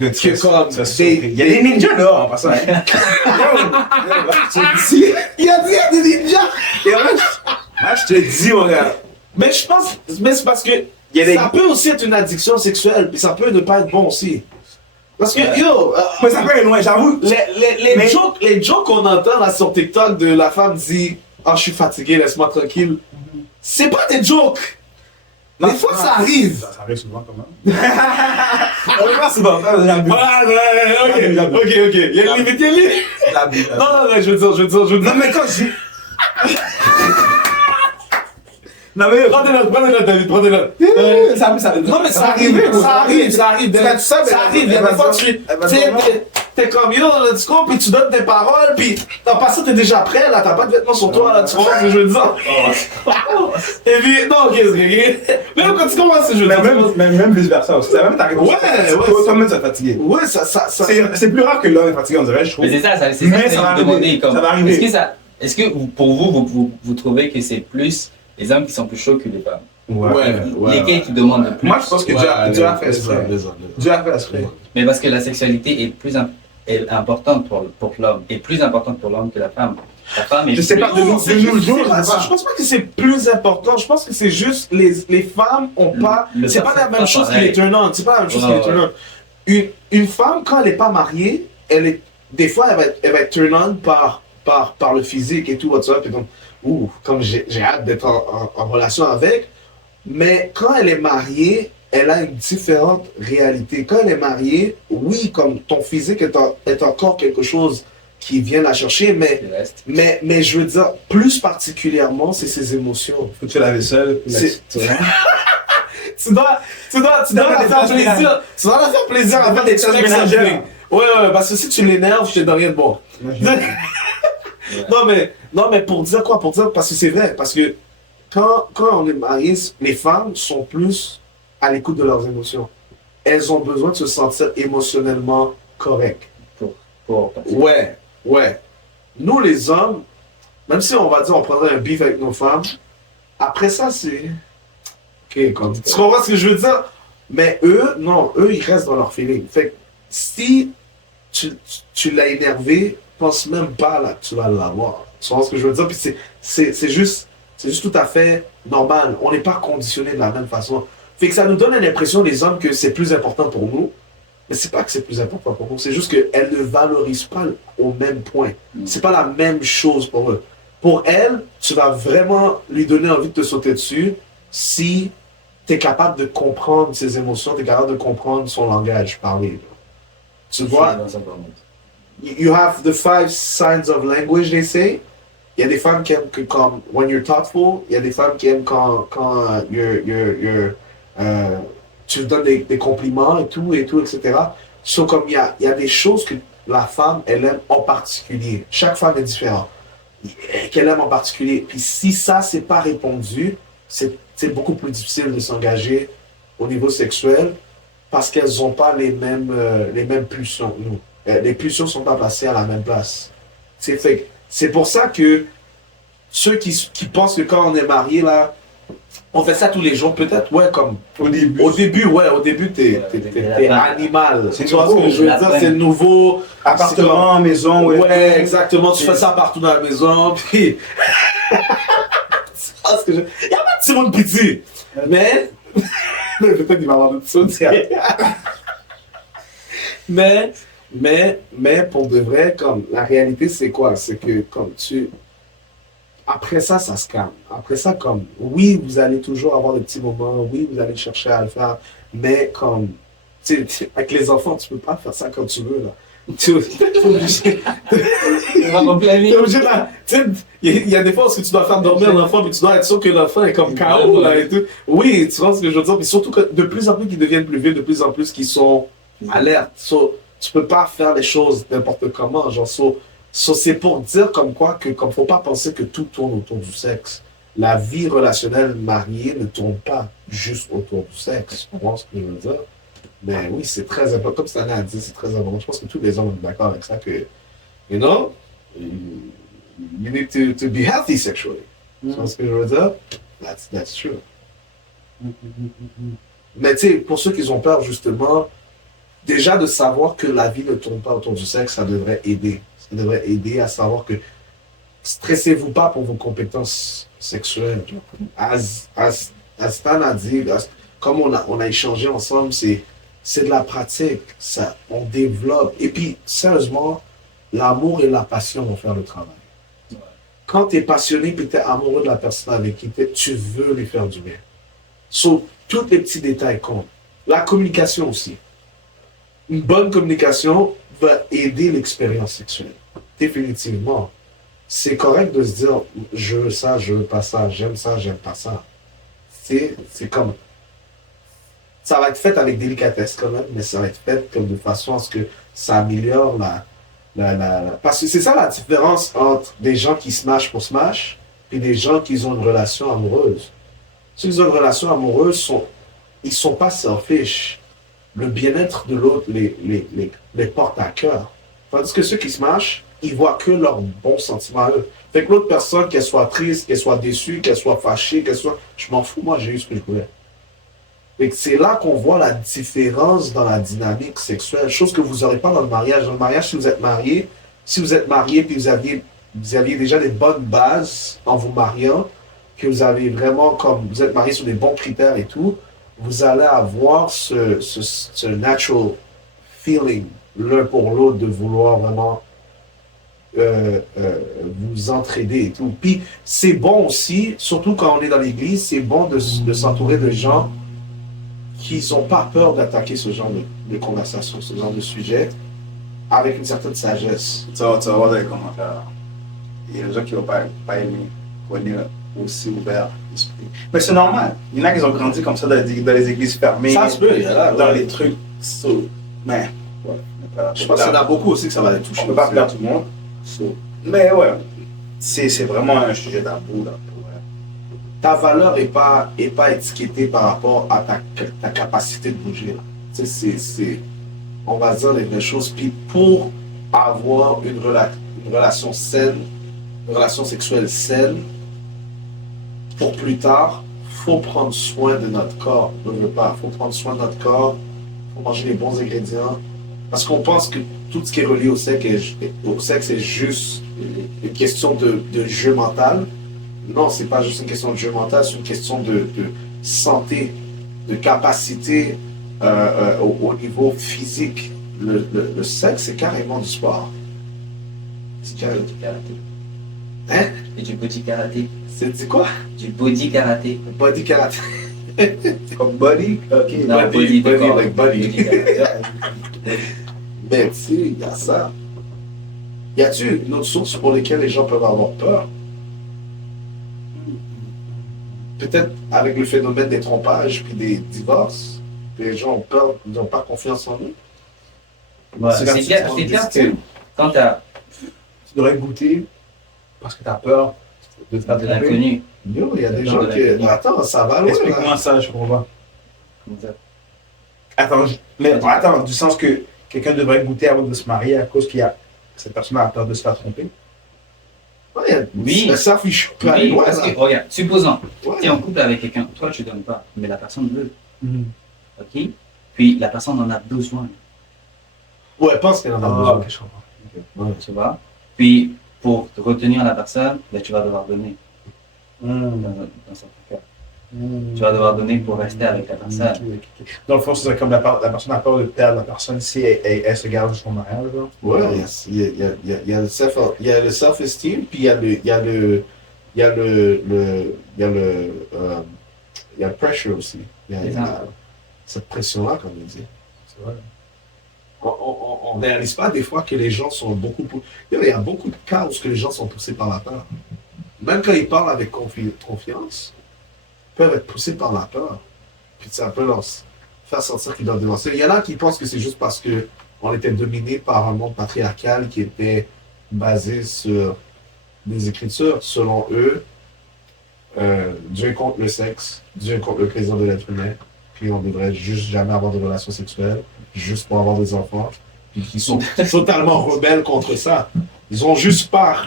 De que comme... Il y a des ninjas dehors en passant. Je te dis. Il y a des ninjas! Et moi, je te dis, mon gars. Mais je pense... Mais c'est parce que... Il y a des- Ça peut aussi être une addiction sexuelle, puis ça peut ne pas être bon aussi. Parce que, yo... Mais ça peut aller loin, j'avoue. Mais- les jokes qu'on entend là sur TikTok de la femme dit « Ah, je suis fatigué, laisse-moi tranquille », c'est pas des jokes. Des fois, ça arrive. Ça arrive souvent quand même. On va souvent faire de la bulle. Ah, ouais, ok. Il y a une limite, il y a une limite. La bulle. Non, je veux dire. Non, mais quand je dis. Non, mais. Prends des notes, David, prends des notes. Non, mais ça arrive. Ça arrive. Il y a des fois, t'es comme yo dans le discours, puis tu donnes tes paroles, puis dans pas ça, t'es déjà prêt, là, t'as pas de vêtements sur toi, là, tu vois ce que je veux dire? Et puis, non, ok. Même quand tu commences, je veux dire. Même vice versa aussi. Ça va même t'arriver. Ouais. Toi-même, ça fatigué. Ouais, ça. C'est plus rare que l'homme est fatigué, on dirait, je trouve. Mais c'est ça, c'est Mais ça que ça va je me demandais. arriver. Comme, Ça va arriver. Est-ce que pour vous trouvez que c'est plus les hommes qui sont plus chauds que les femmes? Lesquels qui demandent le plus? Moi, je pense que Dieu a fait exprès. Dieu a fait exprès. Mais parce que la sexualité est plus importante pour l'homme, est plus importante pour l'homme que la femme. La femme est Je sais plus- pas, de nos jours, Je pense pas que c'est plus important. Je pense que c'est juste les femmes ont pas. Le C'est pas la même chose qui pareil. les turn on. C'est pas la même chose qui les turn on. Une femme, quand elle est pas mariée, des fois, elle va être turn on par le physique et tout, whatsoever. Puis comme j'ai hâte d'être en relation avec. Mais quand elle est mariée, elle a une différente réalité. Quand elle est mariée, oui, comme ton physique est encore quelque chose qui vient la chercher, mais Le reste. mais je veux dire, plus particulièrement, c'est ses émotions. Faut que tu laves seul. Tu dois la faire plaisir. Tu dois la faire plaisir avant des d'être tâches avec ménagères. something. Ouais, parce que si tu l'énerves, je te donne rien de bon. Non, mais pour dire quoi? Pour dire, parce que c'est vrai, parce que quand on est marié, les femmes sont plus à l'écoute de leurs émotions. Elles ont besoin de se sentir émotionnellement correctes. Ouais. Nous, les hommes, même si on va dire on prendrait un beef avec nos femmes, après ça, c'est... Ok, tu comprends ce que je veux dire? Mais eux, non, ils restent dans leur feeling. Fait que si tu l'as énervé, pense même pas là que tu vas l'avoir. Tu comprends ce que je veux dire? Puis c'est juste tout à fait normal. On n'est pas conditionné de la même façon. Fait que ça nous donne l'impression, les hommes, que c'est plus important pour nous. Mais c'est pas que c'est plus important pour nous, c'est juste qu'elles ne valorisent pas au même point. C'est pas la même chose pour eux. Pour elles, tu vas vraiment lui donner envie de te sauter dessus si tu es capable de comprendre ses émotions, tu es capable de comprendre son langage parlé. Tu vois, you have the 5 signs of language, they say. Il y a des femmes qui aiment que comme when you're thoughtful, il y a des femmes qui aiment quand tu donnes des compliments et tout, etc. So, comme il y a des choses que la femme, elle aime en particulier. Chaque femme est différente. Qu'elle aime en particulier. Puis si ça, c'est pas répondu, c'est beaucoup plus difficile de s'engager au niveau sexuel parce qu'elles n'ont pas les mêmes pulsions que nous. Les pulsions ne sont pas placées à la même place. C'est pour ça que ceux qui pensent que quand on est marié, là, on fait ça tous les jours, peut-être, ouais, comme. Au début. Au début, t'es animal. C'est Tu vois ce que nouveau, je veux dire? C'est nouveau. Appartement, maison, Ouais, exactement. Tu fais ça partout dans la maison, puis. Tu vois ce que je. Il n'y a pas de Simon Petit. Mais. Peut-être qu'il va avoir d'autres choses. Mais, pour de vrai, comme, la réalité, c'est quoi? C'est que, comme tu. Après ça, ça se calme. Après ça, comme, oui, vous allez toujours avoir des petits moments, oui, vous allez chercher à le faire, mais comme, avec les enfants, tu peux pas faire ça quand tu veux, là. Tu es obligé. T'es obligé, là. Il y a des fois où tu dois faire dormir l'enfant, mais tu dois être sûr que l'enfant est comme KO, là, et tout. Oui, tu vois ce que je veux dire, mais surtout que de plus en plus qu'ils deviennent plus vieux, de plus en plus qu'ils sont alertes. Tu peux pas faire les choses n'importe comment, genre, c'est pour dire comme quoi que comme faut pas penser que tout tourne autour du sexe. La vie relationnelle mariée ne tourne pas juste autour du sexe. Tu comprends ce que je veux dire? Mais oui, c'est très important. Comme Stanley a dit, c'est très important. Je pense que tous les hommes sont d'accord avec ça que, you know, you need to be healthy sexually. Tu vois ce que je veux dire? That's true. Mais tu sais, pour ceux qui ont peur, justement, déjà de savoir que la vie ne tourne pas autour du sexe, ça devrait aider. Ça devrait aider à savoir que stressez-vous pas pour vos compétences sexuelles. As Stan a dit, comme on a échangé ensemble, c'est de la pratique. Ça, on développe. Et puis, sérieusement, l'amour et la passion vont faire le travail. Quand tu es passionné et tu es amoureux de la personne avec qui tu veux lui faire du bien. Tous les petits détails comptent. La communication aussi. Une bonne communication va aider l'expérience sexuelle. Définitivement. C'est correct de se dire, je veux ça, je veux pas ça, j'aime ça, j'aime pas ça. C'est comme, ça va être fait avec délicatesse quand même, mais ça va être fait comme de façon à ce que ça améliore parce que c'est ça la différence entre des gens qui smashent pour smash et des gens qui ont une relation amoureuse. Ceux qui ont une relation amoureuse, ils sont pas selfish. Le bien-être de l'autre les porte à cœur. Tandis que ceux qui se mâchent, ils voient que leurs bons sentiments à eux. Fait que l'autre personne, qu'elle soit triste, qu'elle soit déçue, qu'elle soit fâchée, je m'en fous, moi j'ai eu ce que je voulais. Fait que c'est là qu'on voit la différence dans la dynamique sexuelle, chose que vous n'aurez pas dans le mariage. Dans le mariage, si vous êtes marié puis vous aviez déjà des bonnes bases en vous mariant, que vous avez vraiment, comme vous êtes marié sur des bons critères et tout, vous allez avoir ce natural feeling l'un pour l'autre de vouloir vraiment vous entraider et tout. Puis c'est bon aussi, surtout quand on est dans l'église, c'est bon de s'entourer de gens qui n'ont pas peur d'attaquer ce genre de conversation, ce genre de sujet, avec une certaine sagesse. Tu vas voir dans les commentaires. Il y a des gens qui ne vont pas aimer qu'on est aussi ouvert d'esprit. Mais c'est normal. Il y en a qui ont grandi comme ça dans les églises fermées. Ça se peut, dans les trucs. Mais, ouais. Je pense qu'il y en a beaucoup aussi que ça va les toucher. On ne peut pas plaire tout le monde. Mais ouais, c'est vraiment un sujet tabou là. Ta valeur n'est pas étiquetée par rapport à ta capacité de bouger. On va dire les vraies choses. Puis pour avoir une relation saine, une relation sexuelle saine, pour plus tard, il faut prendre soin de notre corps. Il faut prendre soin de notre corps, il faut manger les bons ingrédients. Parce qu'on pense que tout ce qui est relié au sexe est juste une question de jeu mental. Non, c'est pas juste une question de jeu mental, c'est une question de santé, de capacité au niveau physique. Le sexe, c'est carrément du sport. C'est carrément du karaté. Hein? Et du body karaté. C'est du quoi? Du body karaté. Body karaté. Comme body? Ok. Non, body d'accord. like body. Body Mais tu sais, il y a ça. Y a-t-il une autre source pour laquelle les gens peuvent avoir peur? Peut-être avec le phénomène des trompages puis des divorces, les gens ont peur, ils n'ont pas confiance en eux. Ouais, c'est clair que quand tu as. Tu devrais goûter parce que tu as peur de te faire de l'inconnu. Yo, il y a des gens qui. Attends, ça va loin. Explique-moi ça, je comprends pas. Comme ça. Attends, du sens que quelqu'un devrait goûter avant de se marier à cause cette personne a peur de se faire tromper. Ouais, Oui. ça, je peux aller Oui, loin. parce là. que, regarde, supposons, Ouais. tu es en couple avec quelqu'un, toi tu donnes pas, mais la personne veut, Mhm. ok? Puis la personne en a besoin, Ouais, pense qu'elle en a Ah, besoin. ok, je comprends. Ouais. tu vois? Puis pour retenir la personne, ben, tu vas devoir donner, dans certains cas. Tu vas devoir donner pour rester avec la personne. Dans le fond, c'est comme la personne a peur de perdre la personne si elle se garde jusqu'au mariage. Là. Ouais, il y a le self-esteem, puis il y a le pressure aussi. Il y a cette pression-là, comme il dit. C'est vrai. On ne réalise pas des fois que les gens sont beaucoup... Il y a beaucoup de cas où les gens sont poussés par la peur. Même quand ils parlent avec confiance, ils peuvent être poussés par la peur. Puis ça peut leur faire sentir qu'ils doivent dénoncer. Il y en a qui pensent que c'est juste parce qu'on était dominé par un monde patriarcal qui était basé sur des écritures. Selon eux, Dieu contre le sexe, Dieu contre le plaisir de l'être humain, puis on devrait juste jamais avoir de relations sexuelles, juste pour avoir des enfants, puis qui sont totalement rebelles contre ça. Ils ont juste pas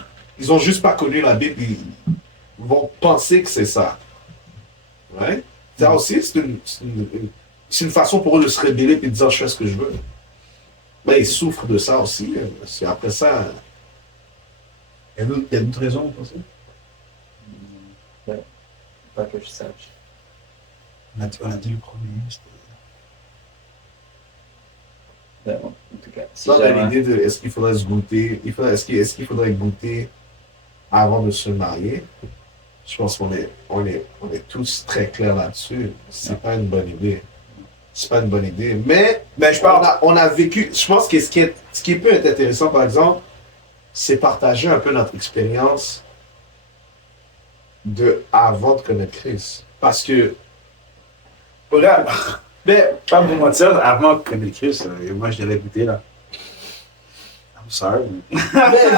connu la Bible, ils vont penser que c'est ça. Ouais? Ça aussi, c'est une façon pour eux de se rébeller et de dire je fais ce que je veux. Mais ils souffrent de ça aussi. Parce qu'après ça, Il y a d'autres raisons pour ça. Pas que je sache. On a dit le premier. Ben, en tout cas, si ça, jamais- l'idée de est-ce qu'il faudrait se goûter, est-ce qu'il faudrait goûter avant de se marier, je pense qu'on est tous très clairs là-dessus. C'est pas une bonne idée. C'est pas une bonne idée. Mais je parle. on a vécu. Je pense que ce qui peut être intéressant, par exemple, c'est partager un peu notre expérience avant de connaître Christ. Parce que, Regarde, mais pas pour mentir, avant que le Christ, moi je l'avais goûté là. I'm sorry. mais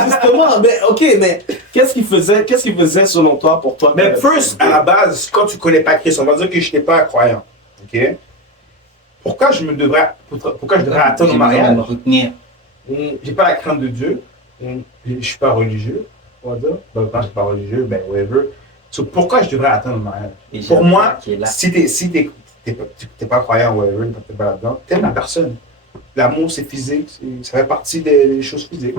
justement, mais qu'est-ce qu'il faisait selon toi pour toi? Mais first, à la base, quand tu connais pas Christ, on va dire que je n'étais pas croyant. Ok? Pourquoi je devrais attendre J'aimerais le mariage? me retenir. J'ai pas la crainte de Dieu. Je suis pas religieux, on va dire. Ben, quand je suis pas religieux, ben whatever. So, pourquoi je devrais attendre le mariage? Et Pour j'aime moi, qui est là. si t'es pas croyant, whatever, t'es pas là-dedans, t'aimes la personne. L'amour, c'est physique, ça fait partie des choses physiques.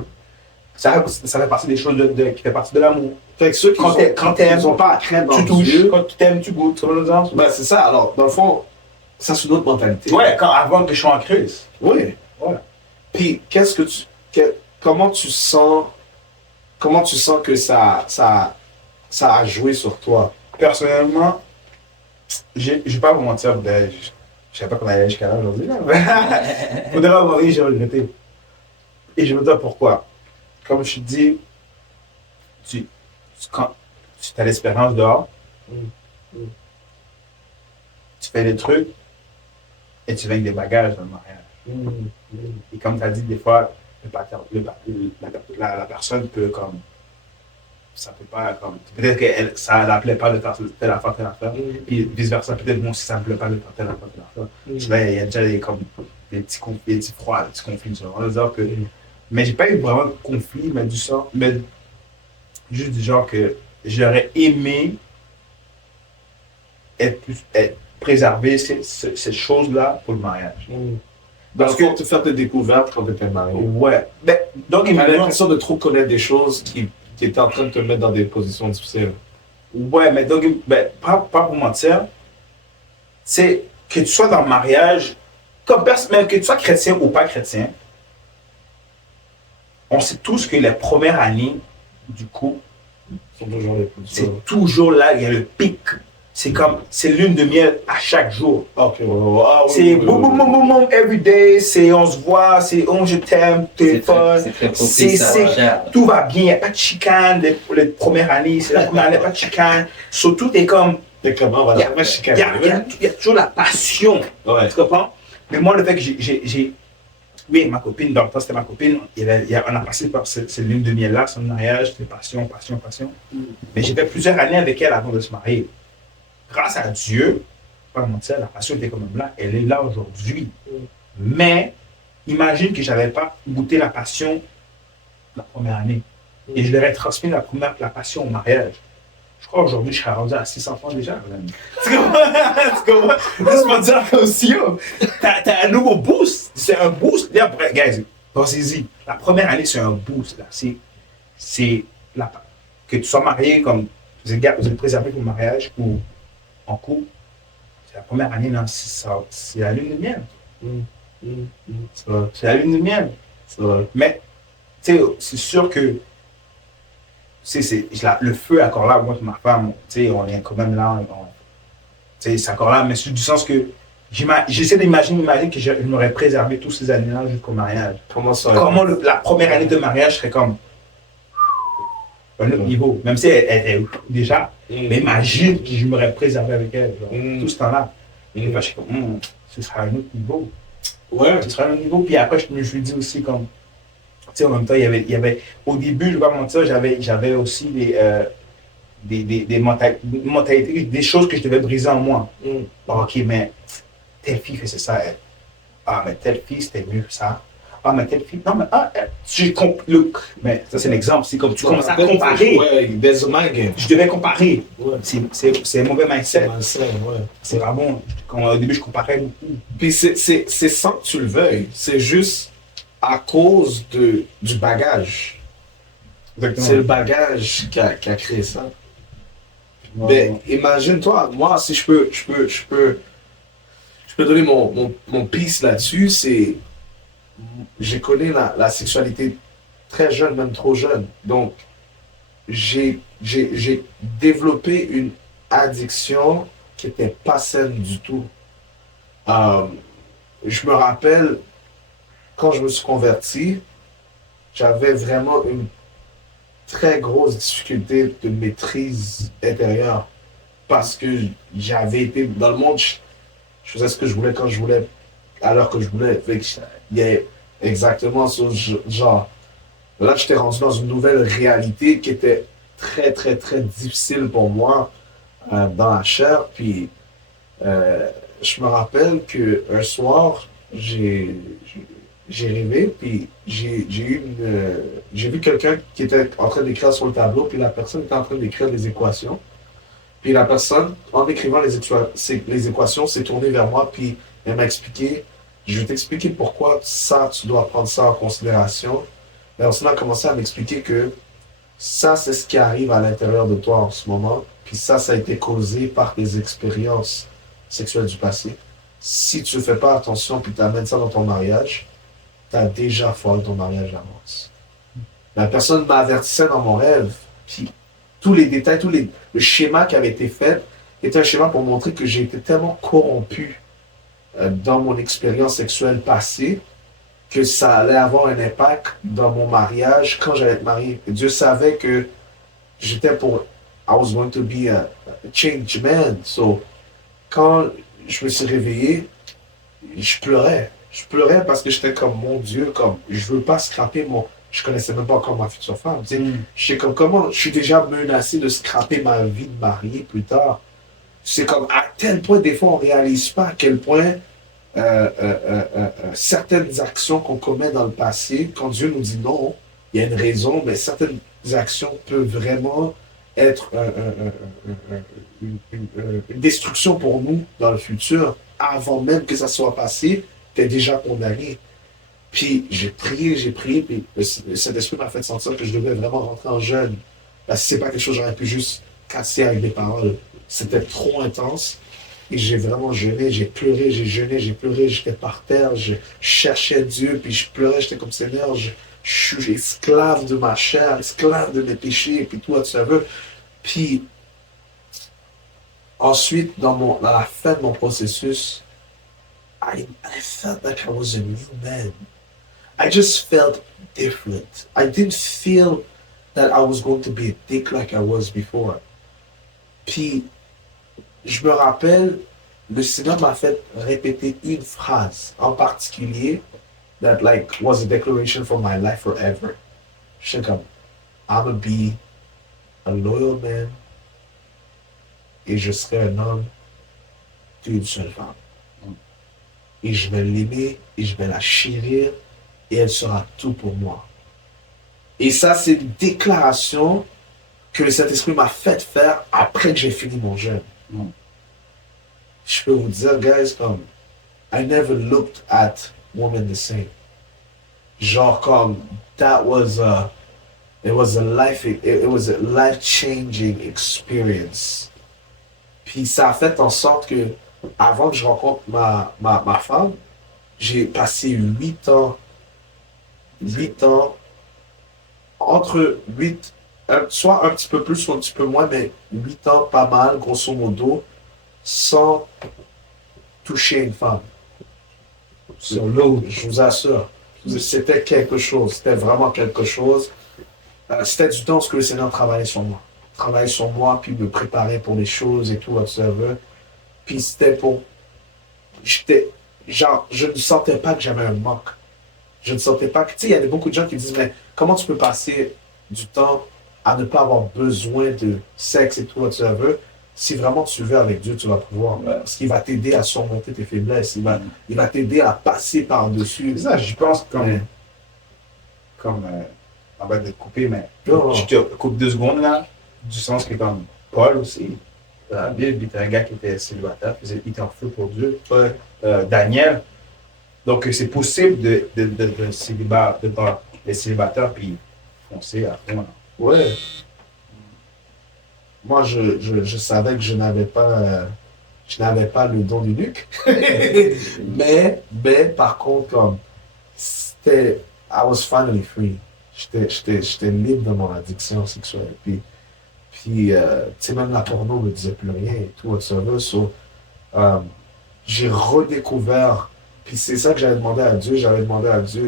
Ça fait partie des choses qui fait partie de l'amour. Fait que ceux qui Quand t'aimes, n'ont pas à craindre dans tu touches. Dieu, Quand tu t'aimes, tu goûtes. Tu vois le sens? ben c'est ça. Alors, dans le fond, ça c'est une autre mentalité. Ouais, avant que je sois en Christ. Oui. Voilà. Puis, comment tu sens que ça a joué sur toi? Personnellement, je vais pas vous mentir, je savais pas qu'on allait jusqu'à là aujourd'hui. Faudrait avoir dit, j'ai regretté. Et je vais te dire pourquoi. Comme je te dis, quand tu as l'espérance dehors, tu fais des trucs et tu viens avec des bagages dans le mariage. Et comme tu as dit, des fois, la personne peut comme. Ça peut pas comme. Peut-être que ça ne plaît pas de faire telle affaire, telle affaire. Puis vice-versa, peut-être moi aussi ça ne me plaît pas de faire telle affaire, telle affaire. Là, il y a déjà des petits conflits, des petits conflits. On va dire que. Mais j'ai pas eu vraiment de conflit, mais du sort. Mais juste du genre que j'aurais aimé préserver ces choses-là pour le mariage. Parce que tu fais des découvertes quand tu étais marié. Ouais. Ben, donc, Tu as l'impression de trop connaître des choses qui étaient en train de te mettre dans des positions difficiles. Ouais, mais donc, pas pour mentir, c'est que tu sois dans le mariage, même que tu sois chrétien ou pas chrétien, on sait tous que les premières années du couple, Sont toujours les plus dures. c'est toujours là, il y a le pic. C'est lune de miel à chaque jour. Ok, ouais. C'est boum, boum, boum, boum, boum, every day, c'est on se voit, c'est on je t'aime, téléphone. C'est très propice à la chair. Tout va bien, il n'y a pas de chicane les premières années, c'est la première année, pas de chicane. Surtout, t'es comme, T'es comment, on va il y a, jamais chicaner. il y a toujours la passion. Ouais. Tu comprends? Mais moi, le fait que oui, ma copine, dans le temps, c'était ma copine, on a passé par cette lune de miel-là, son mariage, c'était passion, passion, passion. Mais j'ai fait plusieurs années avec elle avant de se marier. Grâce à Dieu, pas mentir, la passion était quand même là, elle est là aujourd'hui. Mais imagine que je n'avais pas goûté la passion la première année. Et je leur ai transmis la passion au mariage. Je crois aujourd'hui, je serais rendu à 6 enfants déjà. Tu comprends? Laisse-moi dire comme si, yo, t'as un nouveau boost. C'est un boost. Là, guys, pensez-y. La première année, c'est un boost. Là. C'est que tu sois marié comme vous êtes préservé pour le mariage ou en couple. C'est la première année, là, c'est la lune de miel. C'est vrai. C'est la lune de miel. C'est vrai. Mais, tu sais, c'est sûr que le feu est encore là. Moi et ma femme, tu sais, on est quand même là. Tu sais, c'est encore là, mais c'est du sens que j'essaie d'imaginer que je m'aurais préservé tous ces années-là jusqu'au mariage. Comment ça? Comment la première année de mariage serait comme un autre niveau, même si elle est déjà. Mais imagine que je m'aurais préservé avec elle, genre, tout ce temps-là. Et je suis comme, ce sera un autre niveau. Ouais. Ce sera un autre niveau. Puis après, je lui dis aussi comme, tu sais, en même temps, il y avait au début, je ne vais pas mentir, j'avais aussi des mentalités, des choses que je devais briser en moi. Ok, mais telle fille faisait ça, elle. Ah, mais telle fille, c'était mieux que ça. Ah, mais telle fille, non, mais mais ça, c'est l'exemple. C'est comme tu commences à comparer. Ouais, there's a mind game. Je devais comparer. Ouais. C'est un mauvais mindset. Ouais. C'est pas bon. Au début, je comparais beaucoup. Puis c'est sans que tu le veuilles. C'est juste à cause du bagage. C'est le bagage qui a créé ça. Mais imagine-toi, moi, si je peux donner mon piece là-dessus, c'est j'ai connu la sexualité très jeune, même trop jeune. Donc, j'ai développé une addiction qui n'était pas saine du tout. Je me rappelle, quand je me suis converti, j'avais vraiment une très grosse difficulté de maîtrise intérieure parce que j'avais été dans le monde, je faisais ce que je voulais quand je voulais, à l'heure que je voulais. Fait que il y a exactement ce genre. Là, j'étais rendu dans une nouvelle réalité qui était très, très, très difficile pour moi dans la chair. Puis, je me rappelle qu'un soir, j'ai rêvé, puis j'ai vu quelqu'un qui était en train d'écrire sur le tableau, puis la personne était en train d'écrire des équations. Puis la personne, en écrivant les équations, s'est tournée vers moi, puis elle m'a expliqué, je vais t'expliquer pourquoi ça, tu dois prendre ça en considération. Et ensuite, elle a commencé à m'expliquer que ça, c'est ce qui arrive à l'intérieur de toi en ce moment, puis ça a été causé par tes expériences sexuelles du passé. Si tu ne fais pas attention, puis tu amènes ça dans ton mariage, tu as déjà foiré ton mariage d'avance. La personne m'avertissait dans mon rêve, puis tous les détails, le schéma qui avait été fait était un schéma pour montrer que j'ai été tellement corrompu dans mon expérience sexuelle passée que ça allait avoir un impact dans mon mariage quand j'allais être marié. Et Dieu savait que j'étais I was going to be a changed man. So, quand je me suis réveillé, je pleurais. Je pleurais parce que j'étais comme, mon Dieu, comme, je veux pas scraper je connaissais même pas encore ma future femme. Je sais comme, comment, je suis déjà menacé de scraper ma vie de marié plus tard. C'est comme, à tel point, des fois, on réalise pas à quel point certaines actions qu'on commet dans le passé, quand Dieu nous dit non, il y a une raison, mais certaines actions peuvent vraiment être une destruction pour nous dans le futur, avant même que ça soit passé, tu es déjà condamné. Puis j'ai prié, puis cet esprit m'a fait sentir que je devais vraiment rentrer en jeûne. Parce que c'est pas quelque chose que j'aurais pu juste casser avec des paroles. C'était trop intense. Et j'ai vraiment jeûné, j'ai pleuré, j'ai jeûné, j'ai pleuré, j'étais par terre, je cherchais Dieu, puis je pleurais, j'étais comme Seigneur, je suis esclave de ma chair, esclave de mes péchés, et puis tout, tu veux. Puis ensuite, dans la fin de mon processus, I felt like I was a new man. I just felt different. I didn't feel that I was going to be a dick like I was before. Puis, je me rappelle, le Seigneur m'a fait répéter une phrase en particulier that like was a declaration for my life forever. Je sais comme, I'm gonna be a loyal man et je serai un homme d'une seule femme. Et je vais l'aimer et je vais la chérir et elle sera tout pour moi. Et ça, c'est une déclaration que le Saint-Esprit m'a fait faire après que j'ai fini mon jeûne. Mm. Je peux vous dire, guys, comme, I never looked at women the same. Genre comme, that was a, it was a life-changing experience. Puis ça a fait en sorte que, avant que je rencontre ma femme, j'ai passé 8 ans, entre 8, soit un petit peu plus, soit un petit peu moins, mais 8 ans, pas mal, grosso modo, sans toucher une femme. Sur l'eau, je vous assure. C'était quelque chose, c'était vraiment quelque chose. C'était du temps que le Seigneur travaillait sur moi. Travaillait sur moi, puis me préparait pour les choses et tout, whatsoever. Puis c'était pour... Genre, je ne sentais pas que j'avais un manque. Je ne sentais pas que... Tu sais, il y a beaucoup de gens qui disent, mais comment tu peux passer du temps à ne pas avoir besoin de sexe et tout, whatsoever, si vraiment tu veux avec Dieu, tu vas pouvoir. Parce qu'il va t'aider à surmonter tes faiblesses. Il va t'aider à passer par-dessus. C'est ça, j'y pense comme en bas de te couper, mais je te coupe 2 secondes là, du sens que comme Paul aussi, dans la Bible, il était un gars qui était célibataire, il était en feu pour Dieu. Daniel. Donc c'est possible de les célibataires puis foncer à fond. Ouais. Moi, je savais que je n'avais pas le don du Luc. mais, par contre, comme, I was finally free. J'étais libre de mon addiction sexuelle. Puis tu sais, même la porno me disait plus rien et tout, etc. J'ai redécouvert, puis c'est ça que j'avais demandé à Dieu.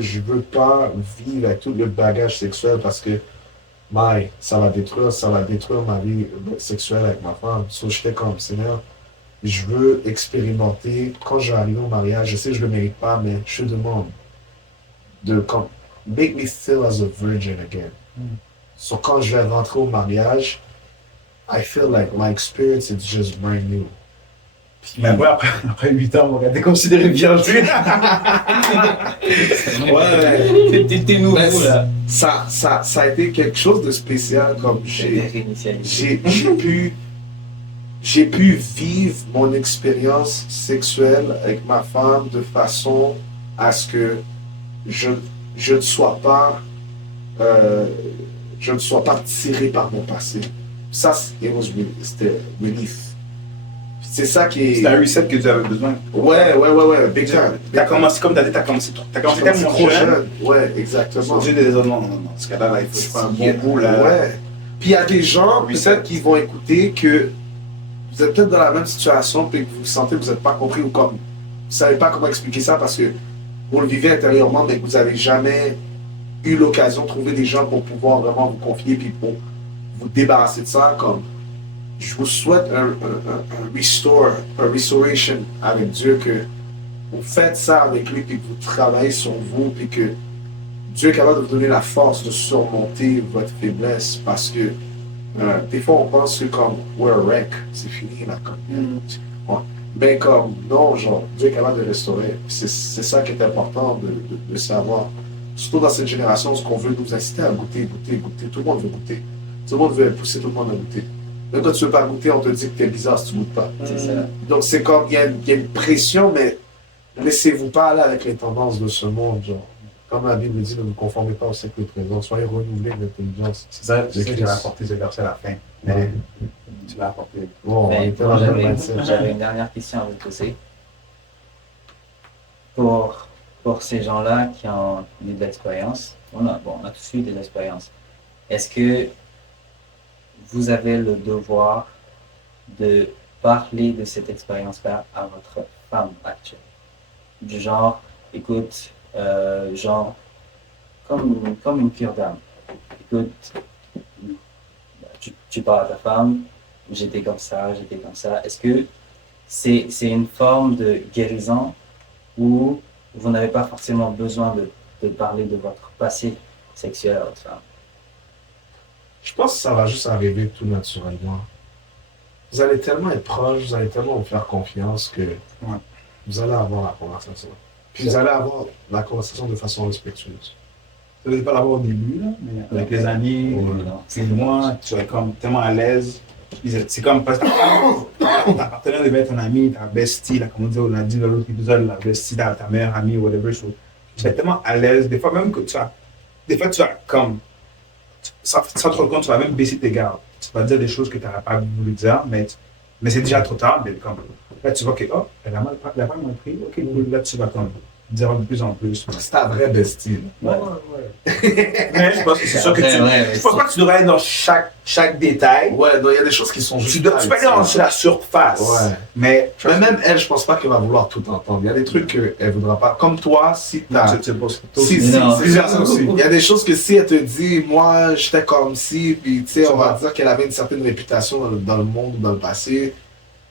Je veux pas vivre avec tout le bagage sexuel parce que ça va détruire ma vie sexuelle avec ma femme. J'étais comme, Seigneur, je veux expérimenter. Quand je vais arriver au mariage, je sais que je ne le mérite pas, mais je te demande de make me feel as a virgin again. So quand je vais rentrer au mariage, I feel like my experience is just brand new. Mais après 8 ans, on va être considéré vierge. Ouais, T'es nouveau là. Ça a été quelque chose de spécial, comme j'ai pu vivre mon expérience sexuelle avec ma femme de façon à ce que je ne sois pas tiré par mon passé. Ça, c'était relief. C'est ça qui est... C'est un reset que tu avais besoin. Ouais, big time. T'as commencé, comme t'as dit, t'as commencé tellement trop jeune. jeune. Ouais, exactement. Dieu des non, ce cas-là, il faut faire un bon bout, là. Ouais. Puis il y a des gens, peut-être, qui vont écouter que vous êtes peut-être dans la même situation, puis que vous sentez que vous n'êtes pas compris ou comme... Vous ne savez pas comment expliquer ça parce que vous le vivez intérieurement, mais que vous n'avez jamais eu l'occasion de trouver des gens pour pouvoir vraiment vous confier, puis pour vous débarrasser de ça, comme... Je vous souhaite un restoration avec Dieu, que vous faites ça avec lui, puis que vous travaillez sur vous, puis que Dieu est capable de vous donner la force de surmonter votre faiblesse, parce que des fois on pense que comme we're a wreck, c'est fini là, comme. Mais comme non, genre Dieu est capable de restaurer. C'est ça qui est important de savoir. Surtout dans cette génération, ce qu'on veut nous inciter à goûter. Tout le monde veut goûter. Tout le monde veut pousser tout le monde à goûter. Même quand tu ne veux pas goûter, on te dit que t'es bizarre si tu ne goûtes pas. C'est ça. Donc c'est comme, il y a une pression, mais laissez-vous pas aller avec les tendances de ce monde. Genre. Comme la Bible dit, ne vous conformez pas au siècle présent, soyez renouvelés de l'intelligence. C'est ça que j'ai apporté ce verset à la fin. Mais tu l'as apporté. Bon, Mais on était dans le même mindset. j'avais une dernière question à vous poser. Pour ces gens-là qui ont eu de l'expérience, on a tous eu de l'expérience. Est-ce que vous avez le devoir de parler de cette expérience-là à votre femme actuelle? Du genre, écoute, genre, comme une pure dame. Écoute, tu parles à ta femme, j'étais comme ça. Est-ce que c'est une forme de guérison où vous n'avez pas forcément besoin de parler de votre passé sexuel à votre femme? Je pense que ça va juste arriver tout naturellement. Vous allez tellement être proche, vous allez tellement vous faire confiance que vous allez avoir la conversation. Puis vous allez avoir la conversation de façon respectueuse. Ça ne pas l'avoir au début, là, mais avec les années, plus ou moins, tu es comme tellement à l'aise. C'est comme parce que ta partenaire devait être ton ami, ta bestie, là, comme on a dit dans l'autre épisode, la bestie, ta meilleure amie, whatever. So, tu es tellement à l'aise, des fois même que des fois tu vas comme, sans te rendre compte, tu vas même baisser tes gardes. Tu vas dire des choses que tu n'aurais pas voulu dire, mais c'est déjà trop tard. Mais comme, là, tu vois que, oh, elle a pas mal pris, ok, cool, là, tu vas comme dire de plus en plus. C'est ta vraie bestie. Ouais. Mais je pense que c'est sûr que je pense pas que tu devrais aller dans chaque détail. Ouais, non, il y a des choses qui sont juste. Tu peux aller dans la surface. Ouais. Mais même elle, je pense pas qu'elle va vouloir tout entendre. Il y a des trucs qu'elle voudra pas. Comme toi, si t'as. Il y a des choses que si elle te dit, moi, j'étais comme si, puis tu sais, on va dire qu'elle avait une certaine réputation dans le monde, dans le passé,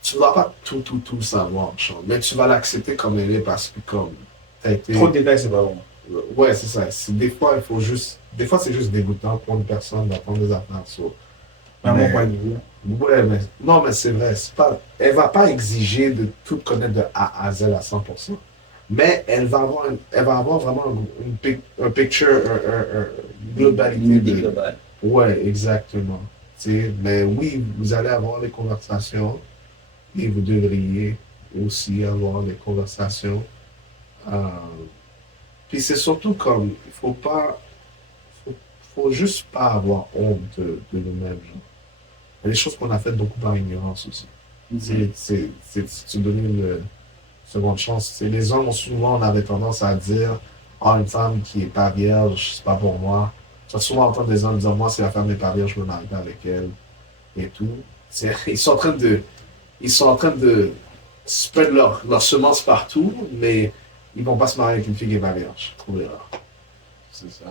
tu ne dois pas tout savoir, mais tu vas l'accepter comme elle est parce que comme t'as été. Trop de détails, c'est pas bon. Ouais, c'est ça. Des fois, c'est juste dégoûtant pour une personne d'apprendre des affaires. À mon point de vue. Ouais, mais non, mais c'est vrai. Elle va pas exiger de tout connaître de A à Z à 100%. Mais elle va avoir vraiment un picture, une globalité. Globale. Ouais, exactement. Mais oui, vous allez avoir des conversations et vous devriez aussi avoir des conversations. Puis c'est surtout comme, faut juste pas avoir honte de nous-mêmes. Il y a des choses qu'on a faites beaucoup par ignorance aussi. C'est se donner une seconde chance. Les hommes, souvent, on avait tendance à dire, une femme qui n'est pas vierge, c'est pas pour moi. Tu vas souvent entendre des hommes dire, moi, si la femme n'est pas vierge, je me marie pas avec elle. Et tout. Ils sont en train de spread leur semence partout, mais ils vont pas se marier avec une fille qui n'est pas vierge. Trop l'erreur. C'est ça.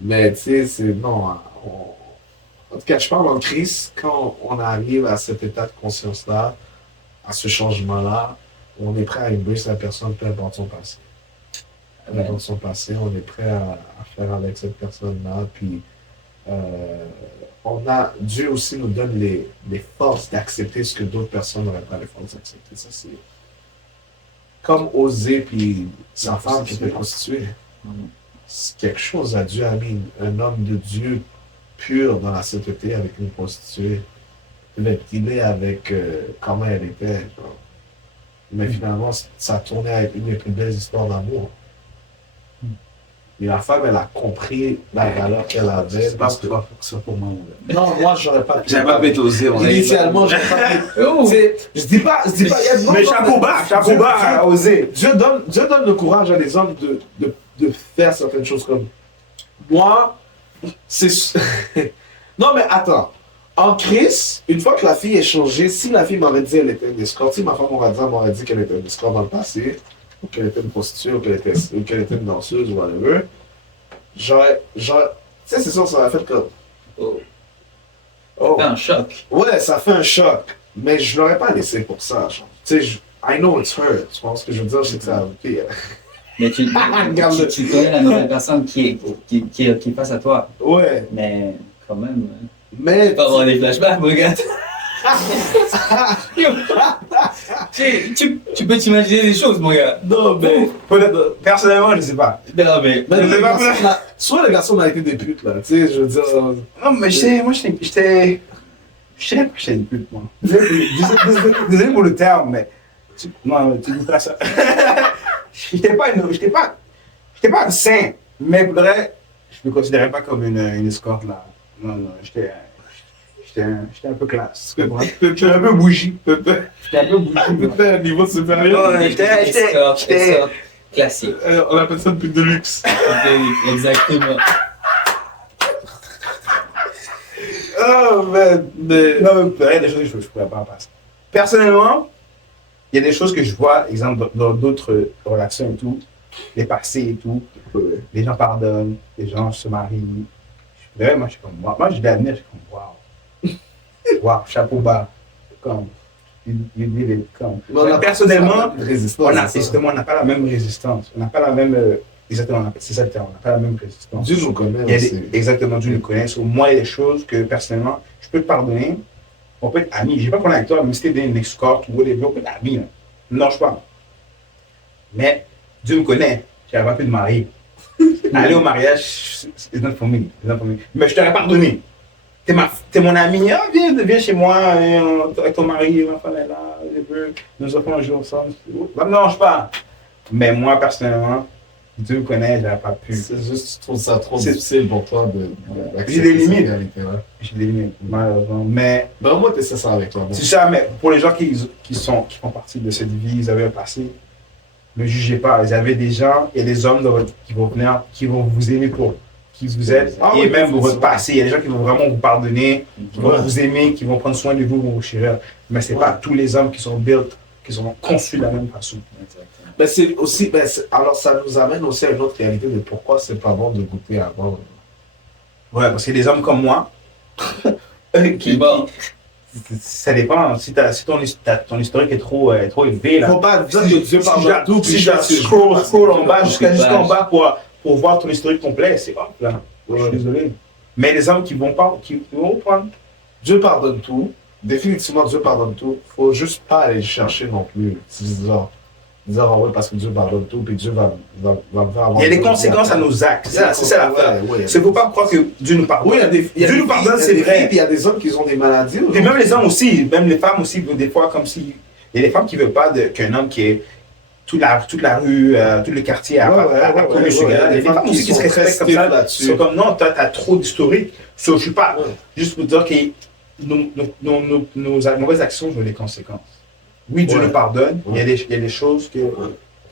Mais tu sais, c'est non. En tout cas, je parle en crise, quand on arrive à cet état de conscience-là, à ce changement-là, on est prêt à embrasser la personne, peu importe son passé. Peu importe son passé, on est prêt à faire avec cette personne-là. Puis, Dieu aussi nous donne les forces d'accepter ce que d'autres personnes n'auraient pas les forces d'accepter. Ça, c'est comme Osée, puis sa femme qui était prostituée. Quelque chose à Dieu a mis un homme de Dieu pur dans la sainteté avec une prostituée. Il est avec comment elle était. Genre. Mais finalement, ça tournait avec une des plus belles histoires d'amour. Et la femme, elle a compris la valeur qu'elle avait. C'est pas ça pour moi. Non, moi, j'aurais pas pu. J'avais pas pu t'oser. Initialement, j'aurais pas pu. Je dis pas. Mais chapeau bas à oser. Dieu donne le courage à des hommes de faire certaines choses comme. Moi, c'est. Non, mais attends. En Christ, une fois que la fille est changée, si la fille m'aurait dit qu'elle était une escorte, si ma femme m'aurait dit qu'elle était une escorte dans le passé, ou qu'elle était une prostituée, ou qu'elle était une danseuse, ou whatever, j'aurais. Tu sais, c'est sûr, ça m'a fait comme. Ça fait un choc. Ouais, ça fait un choc. Mais je l'aurais pas laissé pour ça. Tu sais, I know it's her. Tu penses que je veux dire, c'est que ça. Mais tu connais la nouvelle personne qui est face à toi. Ouais. Mais quand même. Mais. Tu peux avoir des flashbacks, regarde. tu peux t'imaginer des choses, mon gars. Non, mais. Personnellement, je sais pas. Non, mais. Soit les garçons ont été des putes, là. Tu sais, je veux dire. Non, mais moi, j'étais. Je sais pas, j'étais une pute, moi. Désolé pour le terme, mais. Non, tu dis pas ça. J'étais pas un saint, mais pour vrai, je me considérais pas comme une escorte, là. Non, j'étais un peu classe. J'étais un peu bougie. J'étais un niveau supérieur. Non, j'étais classique. On appelle ça une pute de luxe. Exactement. Oh, man. Non, mais il y a des choses que je pourrais pas passer. Personnellement, il y a des choses que je vois, exemple, dans d'autres relations et tout, les passés et tout, les gens pardonnent, les gens se marient. Moi, je suis comme, moi, je vais admettre, je suis comme, waouh. Waouh, chapeau bas. Comme, personnellement, on n'a pas la même résistance. On n'a pas la même. Exactement, c'est ça le terme, on n'a pas la même résistance. Dieu nous connaît. Exactement, Dieu nous connaît. Moi, il y a des choses que, personnellement, je peux te pardonner. On peut être amis. Je n'ai pas de problème avec toi, mais si tu es une escorte ou whatever, on peut être amis. Non, je parle. Mais Dieu me connaît, j'aurais pas pu me marier. Aller au mariage, c'est not for me. Mais je t'aurais pardonné. T'es mon ami, ah, viens chez moi, avec ton mari, ma femme est là, nous offrons un jour ensemble. Ça me dérange pas. Mais moi, personnellement, Dieu me connaît, j'aurais pas pu. C'est juste, je trouve ça trop difficile pour toi d'accepter J'ai des limites. cette réalité-là. J'ai des limites, malheureusement. Mais Ben, au moins, t'es sincère avec toi. c'est ça, mais pour les gens qui font partie de cette vie, ils avaient un passé, ne jugez pas. Ils avaient des gens et des hommes qui vont venir, qui vont vous aimer pour qui vous êtes, Ah et oui, même pour votre effectivement. passé. Il y a des gens qui vont vraiment vous pardonner, qui vont Ouais. vous aimer, qui vont prendre soin de vous, vont vous chérir. Mais c'est pas tous les hommes qui sont built, qui sont conçus de la même façon. Exactement. Ben, c'est aussi, alors ça nous amène aussi à une autre réalité de pourquoi c'est pas bon de goûter avant. Ouais, parce que des hommes comme moi, Bon. ça dépend. Si ton historique est trop élevé, là. Faut pas dire que Dieu Si parle je de tout, si je scroll en bas jusqu'en bas pour voir ton historique complet, c'est hop là. Je suis désolé. Mais les hommes qui vont prendre. Dieu pardonne tout. Définitivement, Dieu pardonne tout. Faut juste pas aller le chercher non plus. C'est genre, ah ouais, parce que Dieu pardonne tout, puis Dieu va me faire avoir. Il y a des conséquences à nos actes. C'est ça l'affaire. Ouais. Il ne faut pas croire que Dieu nous pardonne. Oui, il y a Dieu des nous pardonne, filles, c'est il y a des vrai. filles, puis il y a des hommes qui ont des maladies. Et même les hommes aussi, même les femmes aussi, des fois, comme si. Il y a des femmes qui ne veulent pas qu'un homme qui est toute la rue, tout le quartier a connu ce gars-là. Il y a des femmes aussi qui se respectent comme ça. Ils sont comme non, toi, tu as trop d'historique. Je ne suis pas. Juste pour dire que nos mauvaises actions ont des conséquences. Oui, Dieu nous pardonne. Il y a des choses que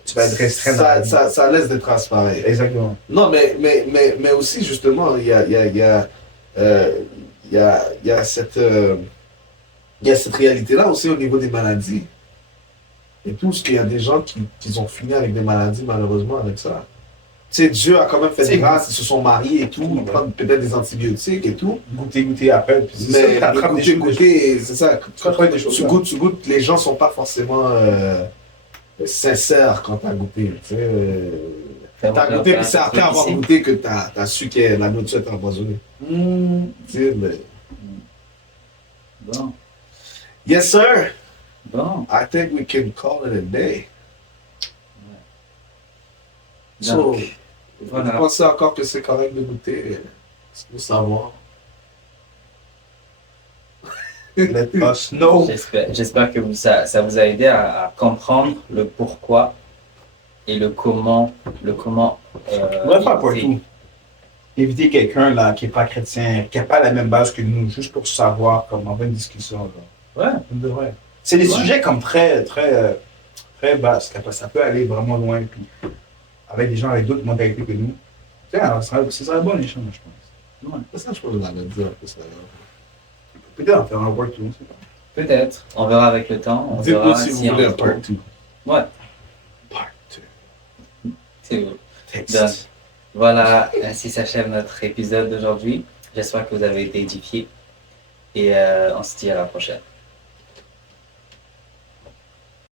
tu vas être restreint dans la vie. Ça laisse des traces pareilles. Exactement. Non, mais aussi, justement, il y a cette réalité-là aussi au niveau des maladies. Et tout, parce qu'il y a des gens qui ont fini avec des maladies, malheureusement, avec ça. Tu sais, Dieu a quand même fait grâce, ils se sont mariés et tout, ils prennent peut-être des antibiotiques et tout. Goûter après. Puis Mais goûter, c'est ça. tu goûtes, les gens sont pas forcément sincères quand t'as goûté. Tu sais, t'as goûté, puis c'est après avoir goûté que t'as su que la nourriture est empoisonnée. Tu sais, mais... Bon. Yes, sir. Bon. I think we can call it a day. Donc, So, voilà. vous pensez encore que c'est correct de goûter pour savoir? Let us know. J'espère que ça vous a aidé à comprendre le pourquoi et le comment. On va faire pour tout. Éviter quelqu'un là qui n'est pas chrétien, qui n'a pas la même base que nous, juste pour savoir comment on va une discussion. Là. Ouais. On devrait. C'est des sujets comme très bas, ça peut aller vraiment loin, puis avec des gens avec d'autres mentalités que nous. Tu sais, ce serait un bon échange, je pense. C'est ça, je pense que la même dire. Peut-être en faire un work too, on sait pas. Peut-être. On verra avec le temps. On Dites-nous verra si vous si voulez on un part 2. Ouais, Part c'est bon. 2. Donc, voilà, ainsi s'achève notre épisode d'aujourd'hui. J'espère que vous avez été édifiés et on se dit à la prochaine.